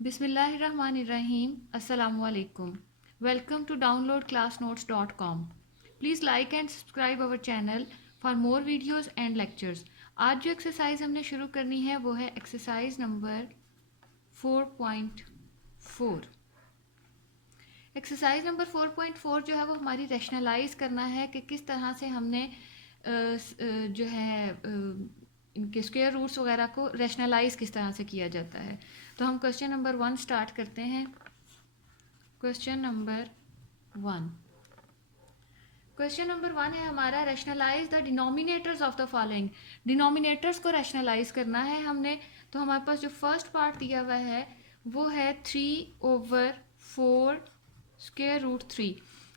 Bismillahirrahmanirrahim. Assalamu alaikum. Welcome to downloadclassnotes.com. Please like and subscribe our channel for more videos and lectures. आज जो exercise हमने शुरू करनी है वो है एक्सरसाइज नंबर 4.4. एक्सरसाइज नंबर 4.4 जो है वो हमारी रैशनलाइज करना है कि किस तरह से हमने जो है इनके स्क्वायर रूट्स वगैरह को रैशनलाइज किस तरह से किया जाता है. तो हम क्वेश्चन नंबर 1 स्टार्ट करते हैं. क्वेश्चन नंबर 1 है हमारा rationalise the denominators of the following. Denominators को रैशनलाइज करना है हमने. तो हमारे पास जो फर्स्ट पार्ट दिया हुआ है वो है 3/4 स्क्वायर रूट 3.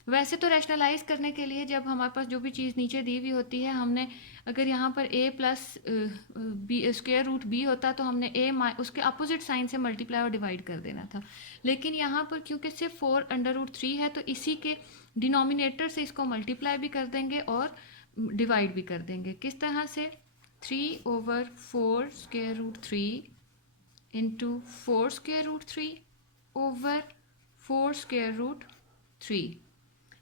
वैसे तो रैशनलाइज करने के लिए जब हमारे पास जो भी चीज़ नीचे दी हुई होती है, हमने अगर यहाँ पर a plus B square root b होता तो हमने a उसके अपोजिट साइन से मल्टीप्लाई और डिवाइड कर देना था. लेकिन यहाँ पर क्योंकि सिर्फ 4/√3 है तो इसी के डिनोमिनेटर से इसको मल्टीप्लाई भी कर देंगे और डिवाइड भी कर देंगे. किस तरह से? 3/4 square root 3 into 4 square root 3 over 4 square root 3.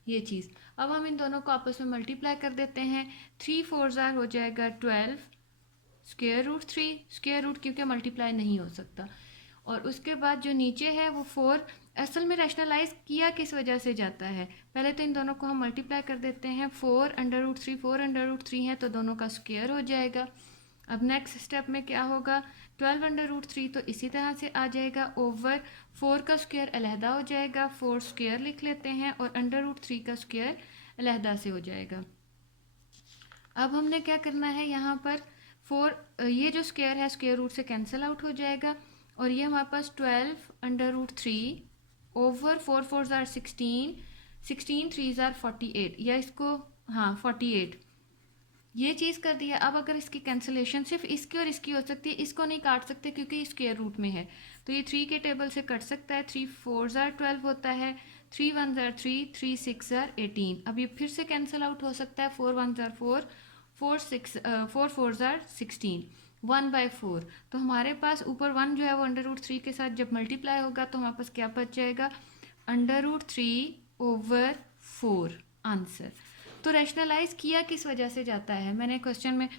ये चीज़. अब हम इन दोनों को आपस में मल्टीप्लाई कर देते हैं. 3 4 हो जाएगा 12 स्क्वायर रूट 3. स्क्वायर रूट क्योंकि मल्टीप्लाई नहीं हो सकता. और उसके बाद जो नीचे है वो 4. असल में रैशनलाइज किया किस वजह से जाता है? पहले तो इन दोनों को हम मल्टीप्लाई कर देते हैं. 4/√3 है तो दोनों का स्क्वायर हो जाएगा. अब नेक्स्ट स्टेप में क्या होगा? 12/√3 तो इसी तरह से आ जाएगा. ओवर 4 का स्क्वायर अलहदा हो जाएगा. 4 स्क्वायर लिख लेते हैं और √3 का स्क्वायर अलहदा से हो जाएगा. अब हमने क्या करना है यहाँ पर 4 ये जो स्क्वायर है स्क्वायर रूट से कैंसिल आउट हो जाएगा. और ये हमारे पास 12/√3 ओवर 4 4 16 16 3 48 या इसको 48 ये चीज़ कर दी है. अब अगर इसकी कैंसिलेशन सिर्फ इसकी और इसकी हो सकती है, इसको नहीं काट सकते क्योंकि स्क्वायर रूट में है. तो ये 3 के टेबल से कट सकता है. 3 4 12 होता है. 3 1 3 3 6 18. अब ये फिर से कैंसिल आउट हो सकता है. 4 1 4 4 4 16 1/4. तो हमारे पास ऊपर 1 जो है वो √3 के साथ जब मल्टीप्लाई होगा तो हमारे पास क्या बच जाएगा? √3/4 आंसर. तो रैशनलाइज किया किस वजह से जाता है? मैंने क्वेश्चन में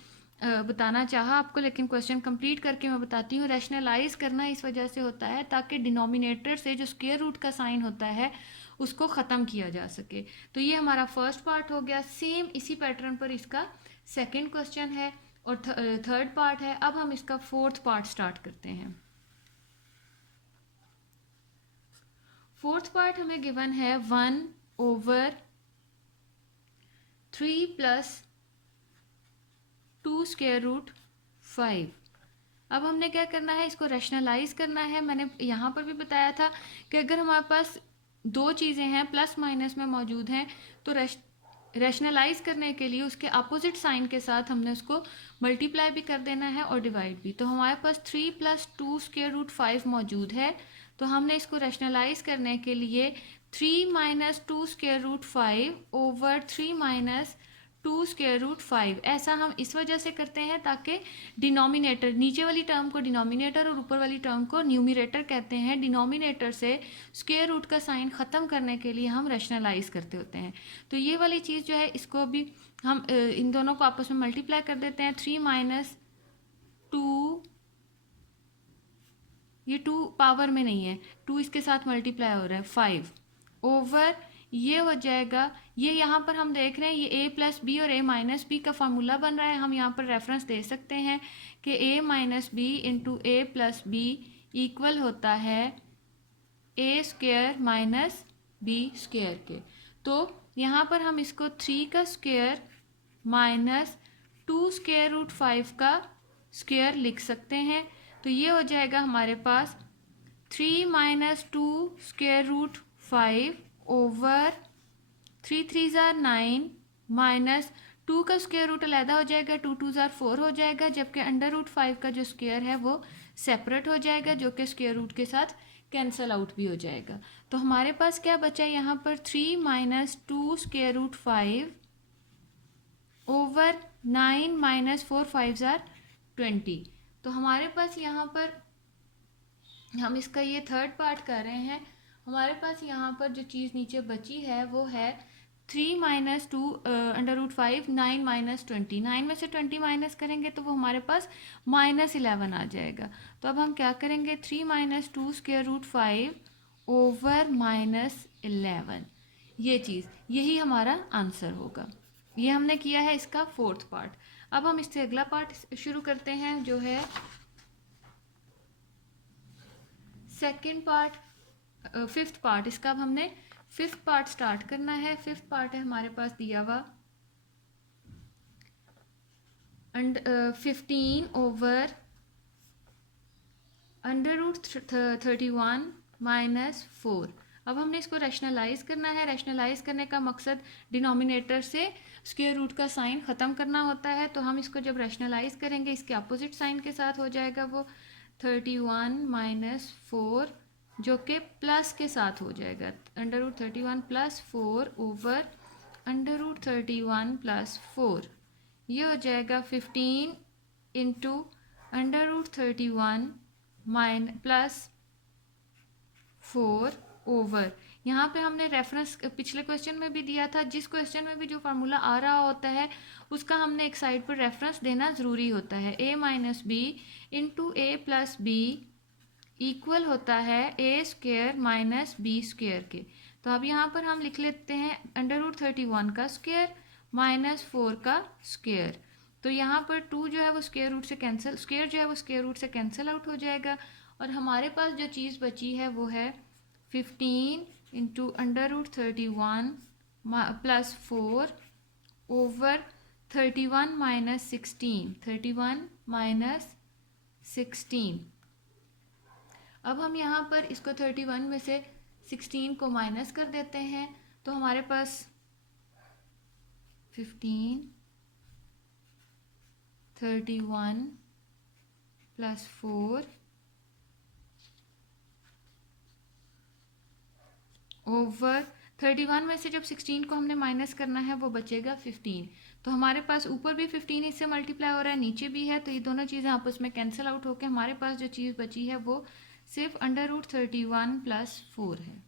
बताना चाहा आपको, लेकिन क्वेश्चन कंप्लीट करके मैं बताती हूँ. रैशनलाइज करना इस वजह से होता है ताकि डिनोमिनेटर से जो स्क्वायर रूट का साइन होता है उसको ख़त्म किया जा सके. तो ये हमारा फर्स्ट पार्ट हो गया. सेम इसी पैटर्न पर इसका सेकेंड क्वेश्चन है और थर्ड पार्ट है. अब हम इसका फोर्थ पार्ट स्टार्ट करते हैं. फोर्थ पार्ट हमें गिवन है 1/3 + 2 स्क्वायर रूट 5. अब हमने क्या करना है? इसको रैशनलाइज करना है. मैंने यहाँ पर भी बताया था कि अगर हमारे पास दो चीज़ें हैं प्लस माइनस में मौजूद हैं तो रैशनलाइज करने के लिए उसके अपोजिट साइन के साथ हमने उसको मल्टीप्लाई भी कर देना है और डिवाइड भी. तो हमारे पास 3 + 2 स्क्वायर रूट 5 मौजूद है. तो हमने इसको रैशनलाइज करने के लिए 3 - 2 square root 5 over 3 - 2 square root 5. ऐसा हम इस वजह से करते हैं ताकि डिनोमिनेटर, नीचे वाली टर्म को डिनोमिनेटर और ऊपर वाली टर्म को न्यूमरेटर कहते हैं. डिनोमिनेटर से स्क्वायर रूट का साइन ख़त्म करने के लिए हम रैशनलाइज करते होते हैं. तो ये वाली चीज़ जो है इसको भी हम इन दोनों को आपस में मल्टीप्लाई कर देते हैं. 3 - 2 ये 2 पावर में नहीं है, 2 इसके साथ मल्टीप्लाई हो रहा है 5 ओवर ये हो जाएगा. ये यहाँ पर हम देख रहे हैं ये a + b और a - b का फार्मूला बन रहा है. हम यहाँ पर रेफरेंस दे सकते हैं कि a - b into a + b equal होता है a स्क्वायर - b स्क्वायर के. तो यहाँ पर हम इसको 3 का स्क्वायर माइनस 2 स्क्वायर रूट 5 का स्क्वायर लिख सकते हैं. तो ये हो जाएगा हमारे पास 3 - 2 स्क्वायर रूट 5 ओवर 3 3 9 माइनस 2 का स्क्वायर रूट अलहदा हो जाएगा. 2 2 4 हो जाएगा. जबकि √5 का जो स्क्वायर है वो सेपरेट हो जाएगा जो कि स्क्वायर रूट के साथ कैंसल आउट भी हो जाएगा. तो हमारे पास क्या बचा यहाँ पर? 3 - 2 स्क्वायर रूट 5 ओवर 9 - 4 5 20. तो हमारे पास यहाँ पर हम इसका ये थर्ड पार्ट कर रहे हैं। हमारे पास यहाँ पर जो चीज़ नीचे बची है वो है 3 - 2 √5 9 - 20। 9 में से 20 माइनस करेंगे तो वो हमारे पास -11 आ जाएगा। तो अब हम क्या करेंगे, 3 - 2 √5 ओवर -11, ये चीज़, यही हमारा आंसर होगा। ये हमने किया है इसका फोर्थ पार्ट। अब हम इससे अगला पार्ट शुरू करते हैं जो है सेकेंड पार्ट, फिफ्थ पार्ट। इसका अब हमने फिफ्थ पार्ट स्टार्ट करना है। फिफ्थ पार्ट है हमारे पास दिया हुआ 15 ओवर √31 - 4। अब हमने इसको रैशनलाइज करना है। रैशनलाइज करने का मकसद डिनोमिनेटर से स्क्वायर रूट का साइन ख़त्म करना होता है। तो हम इसको जब रैशनलाइज करेंगे इसके अपोजिट साइन के साथ हो जाएगा वो 31 - 4, जो कि प्लस के साथ हो जाएगा। √31 + 4 ओवर √31 + 4, ये हो जाएगा 15 इंटू √31 + 4 ओवर, यहाँ पे हमने रेफरेंस पिछले क्वेश्चन में भी दिया था। जिस क्वेश्चन में भी जो फार्मूला आ रहा होता है उसका हमने एक साइड पर रेफरेंस देना ज़रूरी होता है। a - b into a + b equal होता है a² - b² के। तो अब यहाँ पर हम लिख लेते हैं √31 का स्क्वायर -4 का स्क्वायर। तो यहाँ पर 2 जो है वो स्क्वायर रूट से कैंसिल, स्क्वायर जो है वो स्क्वायर रूट से कैंसिल आउट हो जाएगा। और हमारे पास जो चीज़ बची है वो है 15 इंटू √31 + 4 ओवर 31 - 16, 31 - 16। अब हम यहाँ पर इसको 31 में से 16 को माइनस कर देते हैं। तो हमारे पास 15, 31 + 4 ओवर 31 में से जब 16 को हमने माइनस करना है वो बचेगा 15। तो हमारे पास ऊपर भी 15 इससे मल्टीप्लाई हो रहा है, नीचे भी है, तो ये दोनों चीज़ें आपस में कैंसिल आउट होकर हमारे पास जो चीज़ बची है वो सिर्फ √31 + 4 है।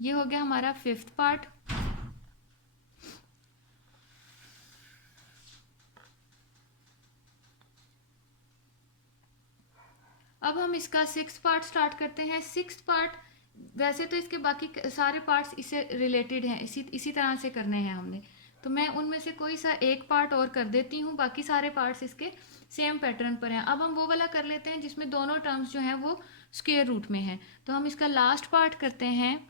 ये हो गया हमारा फिफ्थ पार्ट। अब हम इसका सिक्स्थ पार्ट स्टार्ट करते हैं। सिक्स्थ पार्ट, वैसे तो इसके बाकी सारे पार्ट्स इससे रिलेटेड हैं, इसी तरह से करने हैं हमने। तो मैं उनमें से कोई सा एक पार्ट और कर देती हूँ, बाकी सारे पार्ट्स इसके सेम पैटर्न पर हैं। अब हम वो वाला कर लेते हैं जिसमें दोनों टर्म्स जो हैं वो स्क्वायर रूट में हैं। तो हम इसका लास्ट पार्ट करते हैं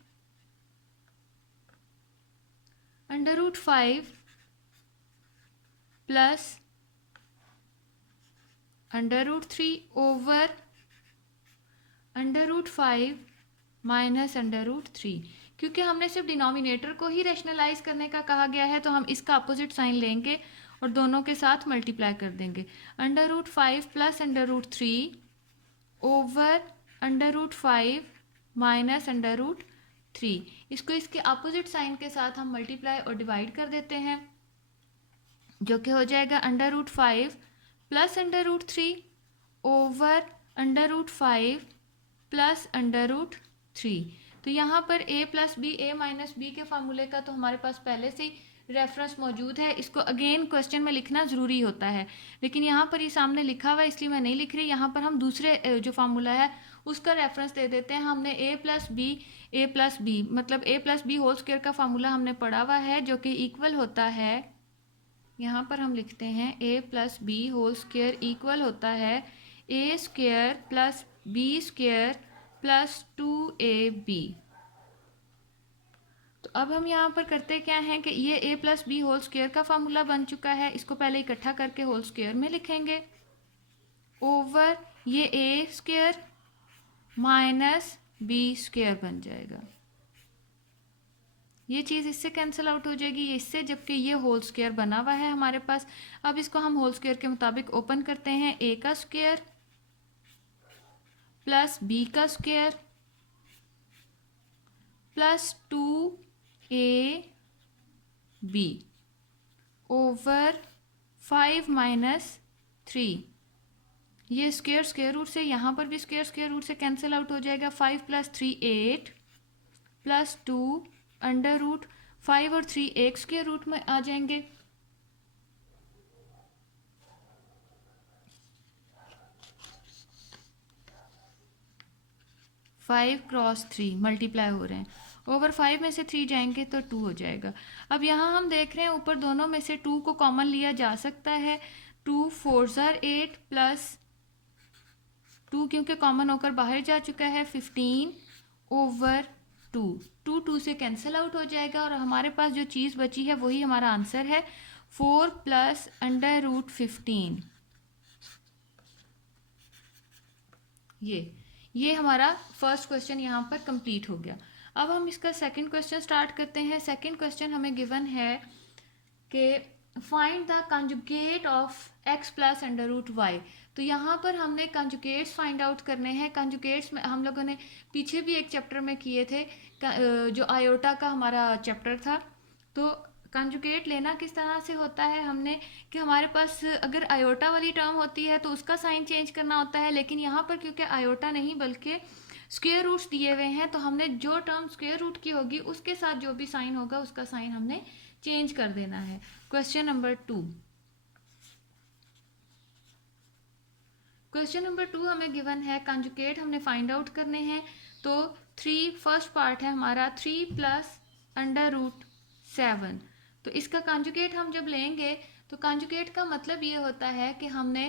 √5 + √3 ओवर √5 - √3। क्योंकि हमने सिर्फ डिनोमिनेटर को ही रैशनलाइज करने का कहा गया है तो हम इसका अपोजिट साइन लेंगे और दोनों के साथ मल्टीप्लाई कर देंगे। √5 + √3 ओवर √5 - √3, इसको इसके अपोजिट साइन के साथ हम मल्टीप्लाई और डिवाइड कर देते हैं, जो कि हो जाएगा √5 + √3 ओवर √5 + √3। तो यहाँ पर a + b, a - b के फार्मूले का तो हमारे पास पहले से ही रेफरेंस मौजूद है। इसको अगेन क्वेश्चन में लिखना ज़रूरी होता है, लेकिन यहाँ पर ये सामने लिखा हुआ है इसलिए मैं नहीं लिख रही। यहाँ पर हम दूसरे जो फार्मूला है उसका रेफरेंस दे देते हैं। हमने a + b मतलब a + b होल स्क्वायर का फार्मूला हमने पढ़ा हुआ है, जो कि इक्वल होता है, यहाँ पर हम लिखते हैं a + b whole square equal होता है a² + b² + 2ab। तो अब हम यहाँ पर करते क्या हैं कि ये a + b होल स्क्वायर का फार्मूला बन चुका है, इसको पहले इकट्ठा करके होल स्क्वायर में लिखेंगे ओवर ये a² - b² बन जाएगा। ये चीज़ इससे कैंसिल आउट हो जाएगी, ये इससे, जबकि ये होल स्क्वायर बना हुआ है हमारे पास। अब इसको हम होल स्क्वायर के मुताबिक ओपन करते हैं, a का स्क्वायर + b का स्क्वायर + 2ab ओवर 5 - 3 ये स्क्वायर रूट से, यहाँ पर भी स्क्वायर रूट से कैंसिल आउट हो जाएगा। 5 + 3 8 प्लस 2 अंडर रूट 5 और 3 एक स्क्वायर रूट में आ जाएंगे। 5 × 3 मल्टीप्लाई हो रहे हैं, ओवर 5 में से 3 जाएंगे तो 2 हो जाएगा। अब यहाँ हम देख रहे हैं ऊपर दोनों में से 2 को कॉमन लिया जा सकता है। 2 4 8 प्लस 2 क्योंकि कॉमन होकर बाहर जा चुका है, 15 ओवर 2। 2 से कैंसिल आउट हो जाएगा और हमारे पास जो चीज़ बची है वही हमारा आंसर है, 4 प्लस अंडर रूट 15। ये हमारा फर्स्ट क्वेश्चन यहाँ पर कंप्लीट हो गया। अब हम इसका सेकंड क्वेश्चन स्टार्ट करते हैं। सेकंड क्वेश्चन हमें गिवन है कि find the conjugate of x plus under root y. तो यहाँ पर हमने कंजुगेट्स फाइंड आउट करने हैं। कंजुगेट्स में हम लोगों ने पीछे भी एक चैप्टर में किए थे, जो आयोटा का हमारा चैप्टर था। तो कंजुगेट लेना किस तरह से होता है, हमने कि हमारे पास अगर आयोटा वाली टर्म होती है तो उसका साइन चेंज करना होता है, लेकिन यहाँ पर क्योंकि आयोटा नहीं बल्कि स्क्वायर रूट्स दिए हुए हैं, तो हमने जो टर्म स्क्वायर रूट की होगी उसके साथ जो भी साइन होगा उसका साइन हमने चेंज कर देना है। Question number 2। क्वेश्चन नंबर 2 हमें गिवन है, कंजुगेट हमने फाइंड आउट करने हैं। तो 3 फर्स्ट पार्ट है हमारा 3 प्लस अंडर रूट 7। तो इसका कंजुगेट हम जब लेंगे तो कंजुगेट का मतलब ये होता है कि हमने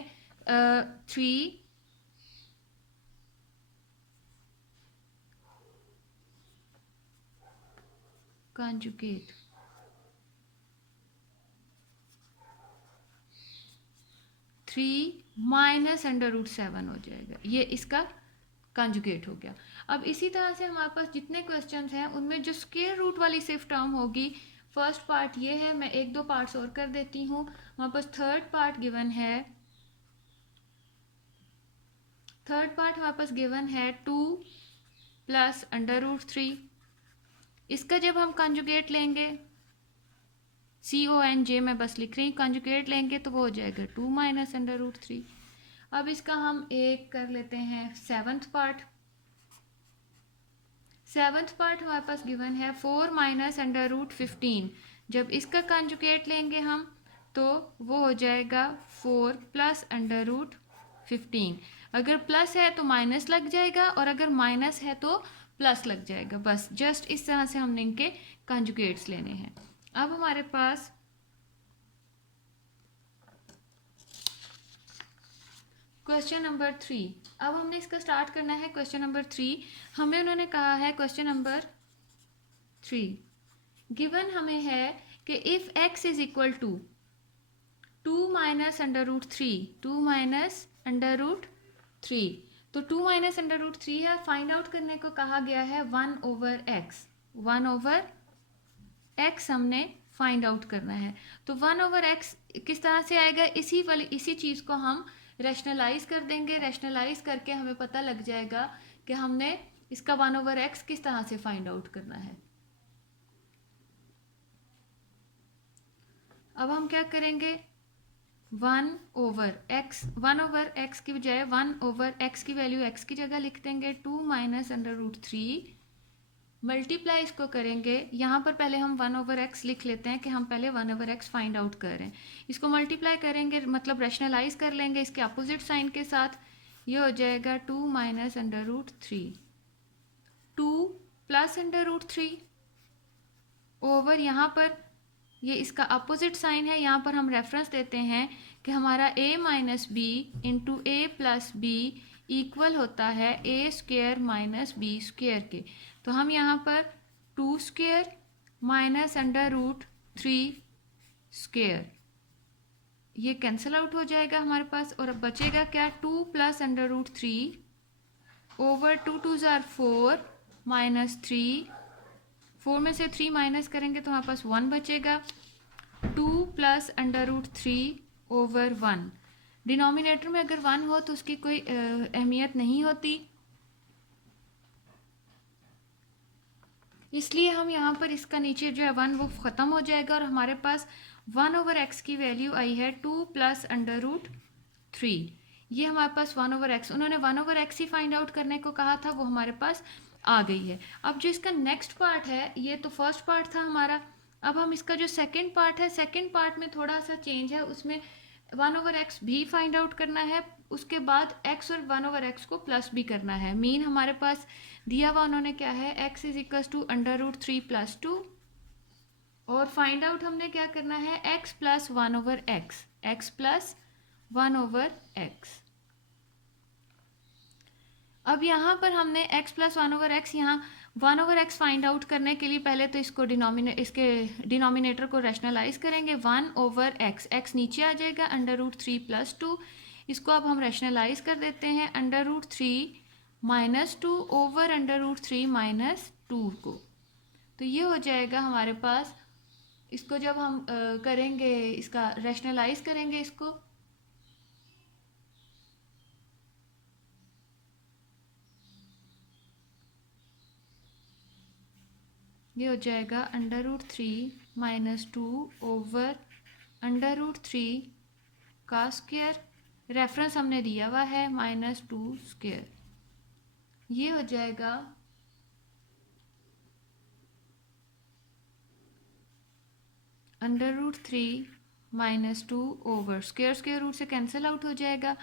3 कंजुगेट 3 माइनस अंडर रूट 7 हो जाएगा, ये इसका कंजुगेट हो गया। अब इसी तरह से हमारे पास जितने क्वेश्चंस हैं उनमें जो स्क्वायर रूट वाली सिर्फ टर्म होगी, फर्स्ट पार्ट ये है, मैं 1-2 पार्ट्स और कर देती हूँ। हमारे पास थर्ड पार्ट गिवन है, थर्ड पार्ट हमारे पास गिवन है 2 प्लस अंडर रूट 3। इसका जब हम कंजुगेट लेंगे, CONJ मैं बस लिख रही हूँ, कंजुगेट लेंगे तो वो हो जाएगा 2 माइनस अंडर रूट 3। अब इसका हम एक कर लेते हैं सेवन्थ पार्ट। सेवन्थ पार्ट हमारे पास गिवन है 4 माइनस अंडर रूट 15। जब इसका कंजुगेट लेंगे हम तो वो हो जाएगा 4 प्लस अंडर रूट 15। अगर प्लस है तो माइनस लग जाएगा और अगर माइनस है तो प्लस लग जाएगा। बस जस्ट इस तरह से हमने इनके कंजुगेट्स लेने हैं। अब हमारे पास क्वेश्चन नंबर 3। अब हमने इसका स्टार्ट करना है। क्वेश्चन नंबर 3 हमें उन्होंने कहा है, क्वेश्चन नंबर 3 गिवन हमें है कि if x is equal to 2 minus under root 3, 2 minus under root 3, तो 2 माइनस अंडर रूट 3 है, फाइंड आउट करने को कहा गया है 1 ओवर x। 1 ओवर x हमने फाइंड आउट करना है। तो 1 ओवर x किस तरह से आएगा, इसी चीज़ को हम रैशनलाइज कर देंगे। रैशनलाइज करके हमें पता लग जाएगा कि हमने इसका 1 ओवर x किस तरह से फाइंड आउट करना है। अब हम क्या करेंगे, 1 ओवर x की बजाय 1 ओवर x की वैल्यू x की जगह लिख देंगे, 2 माइनस अंडर रूट 3 मल्टीप्लाई इसको करेंगे। यहाँ पर पहले हम 1 ओवर x लिख लेते हैं कि हम पहले 1 ओवर x फाइंड आउट कर रहे हैं। इसको मल्टीप्लाई करेंगे मतलब रैशनलाइज कर लेंगे इसके अपोजिट साइन के साथ। ये हो जाएगा 2 minus under root 3, 2 plus under root 3 over, यहाँ पर ये इसका अपोजिट साइन है, यहाँ पर हम रेफरेंस देते हैं कि हमारा a minus B into a plus B equal होता है a square minus B square के। तो हम यहाँ पर 2 square minus under root 3 square, ये कैंसिल आउट हो जाएगा हमारे पास, और अब बचेगा क्या, 2 प्लस अंडर रूट 3 ओवर 2 2 ज़ार 4 माइनस 3, 4 में से 3 माइनस करेंगे तो हमारे पास 1 बचेगा, 2 plus under root 3 over 1। Denominator में अगर 1 हो तो उसकी कोई अहमियत नहीं होती, इसलिए हम यहाँ पर इसका नीचे जो है 1 वो ख़त्म हो जाएगा और हमारे पास 1 ओवर x की वैल्यू आई है 2 प्लस अंडर रूट 3। ये हमारे पास 1/x, उन्होंने 1/x ही फाइंड आउट करने को कहा था, वो हमारे पास आ गई है। अब जो इसका नेक्स्ट पार्ट है, ये तो फर्स्ट पार्ट था हमारा, अब हम इसका जो सेकंड पार्ट है, सेकंड पार्ट में थोड़ा सा चेंज है, उसमें 1/x भी फाइंड आउट करना है, उसके बाद x और 1/x को प्लस भी करना है। मीन हमारे पास दिया हुआ उन्होंने क्या है, x इज इक्वल टू √3 + 2, और फाइंड आउट हमने क्या करना है, x + 1/x, x + 1/x। अब यहाँ पर हमने x + 1/x, यहाँ 1/x फाइंड आउट करने के लिए पहले तो इसको इसके डिनोमिनेटर को रैशनलाइज करेंगे। 1/x, x नीचे आ जाएगा, √3 + 2, इसको अब हम रैशनलाइज कर देते हैं, √3 - 2 ओवर √3 - 2 को, तो ये हो जाएगा हमारे पास। इसको जब हम करेंगे, इसका रैशनलाइज करेंगे इसको, ये हो जाएगा √3 - 2 ओवर √3 का स्क्वायर, रेफरेंस हमने दिया हुआ है -2², ये हो जाएगा √3 - 2 ओवर स्क्वायर रूट से कैंसिल आउट हो जाएगा,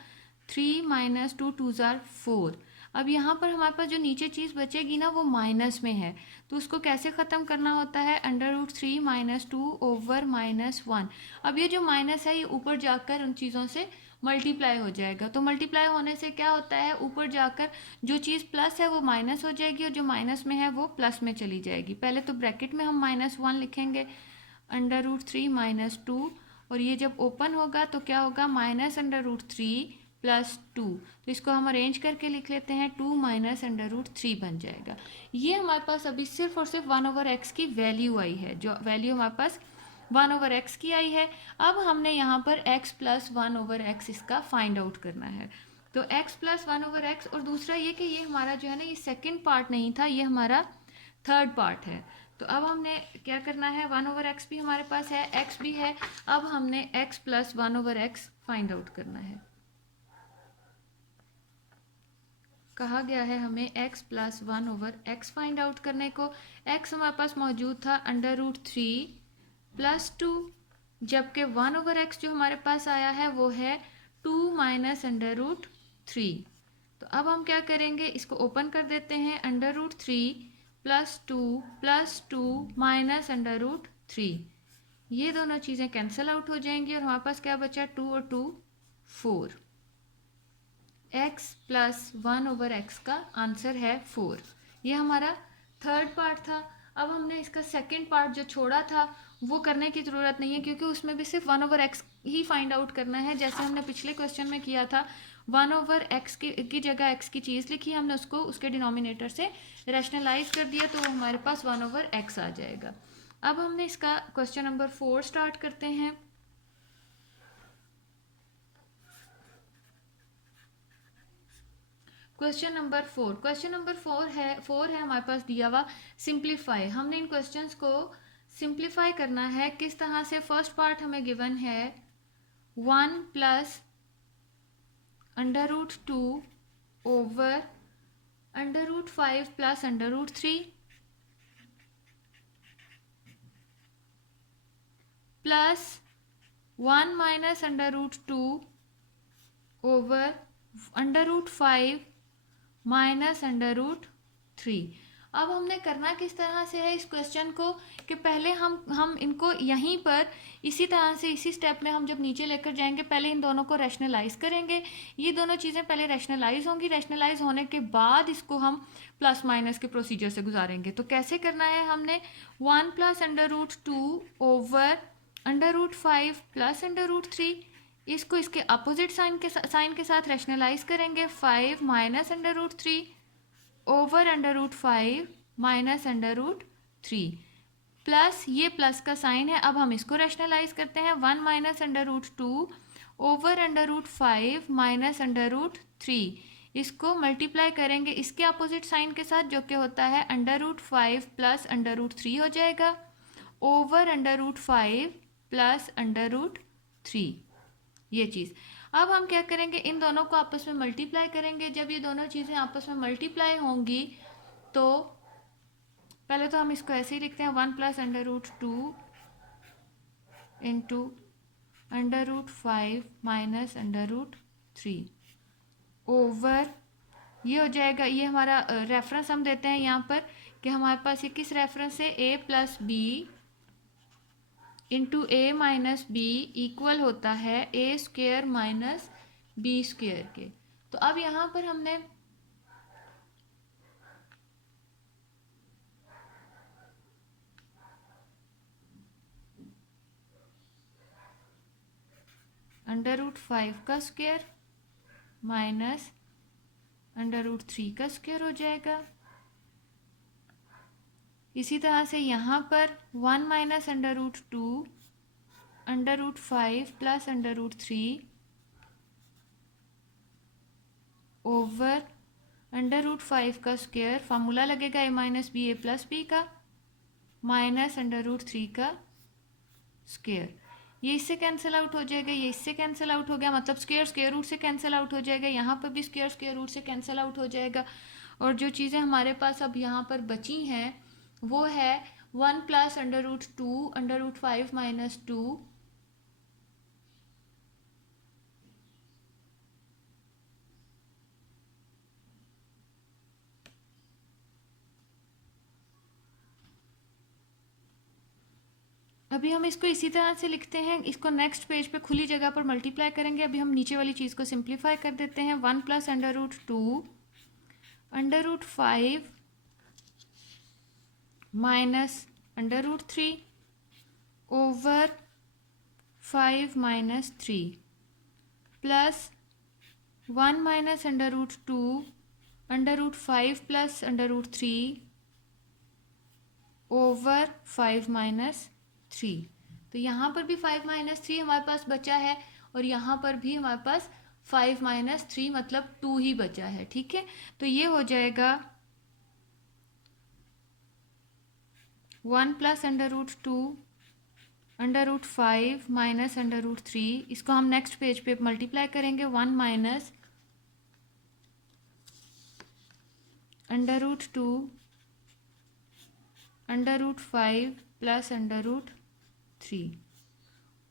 3 - 2 2 = 4। अब यहाँ पर हमारे पास जो नीचे चीज़ बचेगी ना, वो माइनस में है, तो उसको कैसे ख़त्म करना होता है, √3 - 2 ओवर -1। अब ये जो माइनस है, ये ऊपर जाकर उन चीज़ों से मल्टीप्लाई हो जाएगा, तो मल्टीप्लाई होने से क्या होता है, ऊपर जाकर जो चीज़ प्लस है वो माइनस हो जाएगी, और जो माइनस में है वो प्लस में चली जाएगी। पहले तो ब्रैकेट में हम -1 लिखेंगे, √3 - 2, और ये जब ओपन होगा तो क्या होगा, -√3 + 2, तो इसको हम अरेंज करके लिख लेते हैं, 2 - √3 बन जाएगा। ये हमारे पास अभी सिर्फ और सिर्फ 1/x की वैल्यू आई है, जो वैल्यू हमारे पास 1/x की आई है। अब हमने यहाँ पर x + 1/x इसका फाइंड आउट करना है, तो x + 1/x, और दूसरा ये कि ये हमारा जो है ना, ये सेकेंड पार्ट नहीं था, ये हमारा थर्ड पार्ट है। तो अब हमने क्या करना है, 1/x भी हमारे पास है, x भी है, अब हमने x + 1/x फाइंड आउट करना है। कहा गया है हमें x + 1/x फाइंड आउट करने को। x हमारे पास मौजूद था √3 + 2, जबकि 1/x जो हमारे पास आया है वो है 2 - √3। तो अब हम क्या करेंगे, इसको ओपन कर देते हैं, √3 + 2 + 2 -√3, ये दोनों चीज़ें कैंसिल आउट हो जाएंगी, और हमारे पास क्या बचा, 2 और 2 4। x + 1/x का आंसर है 4। ये हमारा थर्ड पार्ट था। अब हमने इसका सेकंड पार्ट जो छोड़ा था वो करने की ज़रूरत नहीं है, क्योंकि उसमें भी सिर्फ 1/x ही फाइंड आउट करना है, जैसे हमने पिछले क्वेश्चन में किया था। 1/x की जगह x की चीज़ लिखी, हमने उसको उसके डिनोमिनेटर से रैशनलाइज कर दिया, तो हमारे पास 1/x आ जाएगा। अब हमने इसका क्वेश्चन नंबर 4 स्टार्ट करते हैं। क्वेश्चन नंबर 4 है हमारे पास दिया हुआ सिंप्लीफाई। हमने इन क्वेश्चंस को सिंप्लीफाई करना है, किस तरह से। फर्स्ट पार्ट हमें गिवन है 1 + √2 ओवर √5 + √3 प्लस 1 - √2 ओवर √5 -√3। अब हमने करना किस तरह से है इस क्वेश्चन को, कि पहले हम इनको यहीं पर इसी तरह से, इसी स्टेप में हम जब नीचे लेकर जाएंगे, पहले इन दोनों को रैशनलाइज करेंगे। ये दोनों चीज़ें पहले रैशनलाइज होंगी, रैशनलाइज होने के बाद इसको हम प्लस माइनस के प्रोसीजर से गुजारेंगे। तो कैसे करना है, हमने 1 + √2 ओवर √5 + √3, इसको इसके अपोजिट साइन के साथ रैशनलाइज करेंगे। 5 - √3 ओवर √5 -√3, प्लस ये प्लस का साइन है। अब हम इसको रैशनलाइज करते हैं, 1 - √2 ओवर √5 -√3, इसको मल्टीप्लाई करेंगे इसके अपोजिट साइन के साथ, जो कि होता है √5 + √3 हो जाएगा, ओवर √5 + √3, ये चीज़। अब हम क्या करेंगे, इन दोनों को आपस में मल्टीप्लाई करेंगे। जब ये दोनों चीज़ें आपस में मल्टीप्लाई होंगी तो पहले तो हम इसको ऐसे ही लिखते हैं, 1+√2 इंटू √5 माइनस √3 ओवर, ये हो जाएगा, ये हमारा रेफरेंस हम देते हैं यहाँ पर कि हमारे पास ये किस रेफरेंस से, a+b into a minus B equal होता है a² माइनस b² के। तो अब यहाँ पर हमने √5 का स्क्वायर माइनस √3 का स्क्वायर हो जाएगा। इसी तरह से यहाँ पर 1 माइनस √2 √5 प्लस √3 ओवर √5 का स्क्वायर, फार्मूला लगेगा a minus B A plus b का, माइनस √3 का स्क्वायर। ये इससे कैंसिल आउट हो जाएगा, ये इससे कैंसिल आउट हो गया, मतलब स्क्वायर स्क्वायर रूट से कैंसिल आउट हो जाएगा, यहाँ पर भी स्क्वायर स्क्वायर रूट से कैंसिल आउट हो जाएगा। और जो चीज़ें हमारे पास अब यहाँ पर बची हैं वो है 1 प्लस √2 √5 माइनस 2 अभी हम इसको इसी तरह से लिखते हैं, इसको नेक्स्ट पेज पे खुली जगह पर मल्टीप्लाई करेंगे। अभी हम नीचे वाली चीज़ को सिंप्लीफाई कर देते हैं, 1 plus √2 √5 minus √3 over 5 minus 3 plus 1 minus √2 √5 plus √3 over 5 minus 3। तो यहाँ पर भी 5 माइनस 3 हमारे पास बचा है और यहाँ पर भी हमारे पास 5 माइनस 3 मतलब 2 ही बचा है। ठीक है, तो ये हो जाएगा 1 प्लस √2 √5 माइनस √3, इसको हम नेक्स्ट पेज पे मल्टीप्लाई करेंगे, 1 माइनस √2 √5 प्लस √3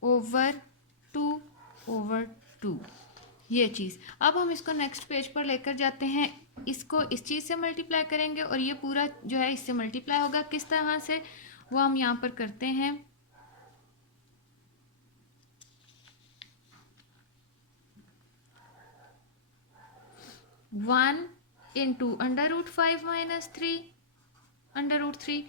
ओवर 2 ये चीज़। अब हम इसको नेक्स्ट पेज पर लेकर जाते हैं, इसको इस चीज़ से मल्टीप्लाई करेंगे और ये पूरा जो है इससे मल्टीप्लाई होगा। किस तरह से वो हम यहाँ पर करते हैं, 1 इंटू √5 माइनस 3 √3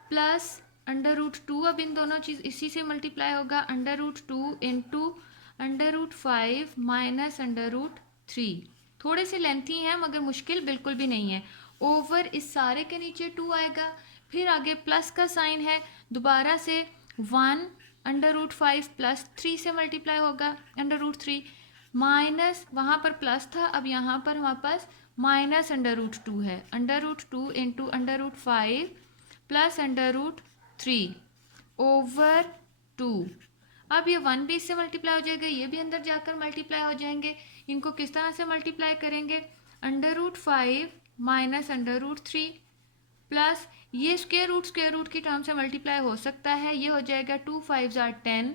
प्लस √2, अब इन दोनों चीज़ इसी से मल्टीप्लाई होगा, √2 इंटू √5 माइनस √3, थोड़े से लेंथी हैं मगर मुश्किल बिल्कुल भी नहीं है। ओवर इस सारे के नीचे 2 आएगा, फिर आगे प्लस का साइन है, दोबारा से 1 √5 प्लस 3 से मल्टीप्लाई होगा √3 माइनस, वहाँ पर प्लस था अब यहाँ पर हमारे पास माइनस √2 है, √2 इंटू √5 प्लस √3 ओवर 2। अब ये 1 भी इससे मल्टीप्लाई हो जाएगा, ये भी अंदर जाकर मल्टीप्लाई हो जाएंगे। इनको किस तरह से मल्टीप्लाई करेंगे, √5 माइनस √3 प्लस ये स्क्वायर रूट की टर्म से मल्टीप्लाई हो सकता है, ये हो जाएगा 2 5 jar 10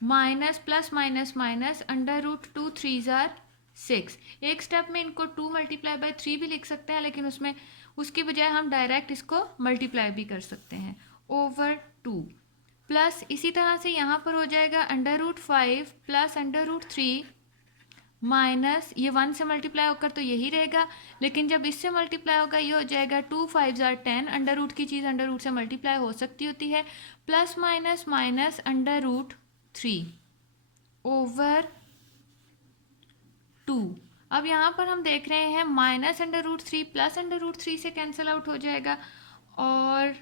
minus plus minus minus √2 3 jar 6। एक स्टेप में इनको 2 मल्टीप्लाई बाय 3 भी लिख सकते हैं, लेकिन उसमें उसकी बजाय हम डायरेक्ट इसको मल्टीप्लाई भी कर सकते हैं ओवर 2। प्लस इसी तरह से यहाँ पर हो जाएगा √5 प्लस √3 माइनस ये 1 से मल्टीप्लाई होकर तो यही रहेगा, लेकिन जब इससे मल्टीप्लाई होगा ये हो जाएगा 2 5 जार 10, अंडर रूट की चीज़ अंडर रूट से मल्टीप्लाई हो सकती होती है, प्लस माइनस माइनस √3 ओवर 2। अब यहाँ पर हम देख रहे हैं माइनस √3 प्लस √3 से कैंसिल आउट हो जाएगा, और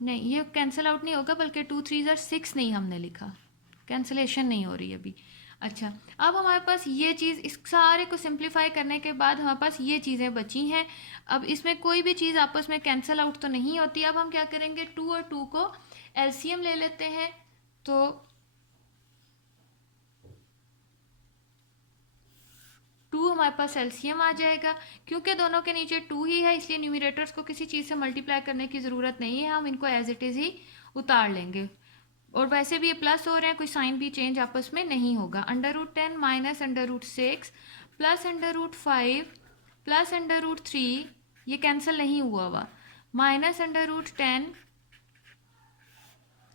नहीं ये कैंसिल आउट नहीं होगा बल्कि 2 3 जार 6 नहीं हमने लिखा, कैंसिलेशन नहीं हो रही अभी। अच्छा, अब हमारे पास ये चीज़, इस सारे को सिंप्लीफाई करने के बाद हमारे पास ये चीज़ें बची हैं। अब इसमें कोई भी चीज़ आपस में कैंसिल आउट तो नहीं होती। अब हम क्या करेंगे, 2 और 2 को एलसीएम ले लेते हैं, तो 2 हमारे पास एलसीएम आ जाएगा। क्योंकि दोनों के नीचे 2 ही है इसलिए न्यूमरेटर्स को किसी चीज़ से मल्टीप्लाई करने की ज़रूरत नहीं है, हम इनको एज इट इज़ ही उतार लेंगे। और वैसे भी ये प्लस हो रहे हैं, कोई साइन भी चेंज आपस में नहीं होगा। √10 माइनस √6 प्लस √5 प्लस √3, ये कैंसिल नहीं हुआ माइनस √10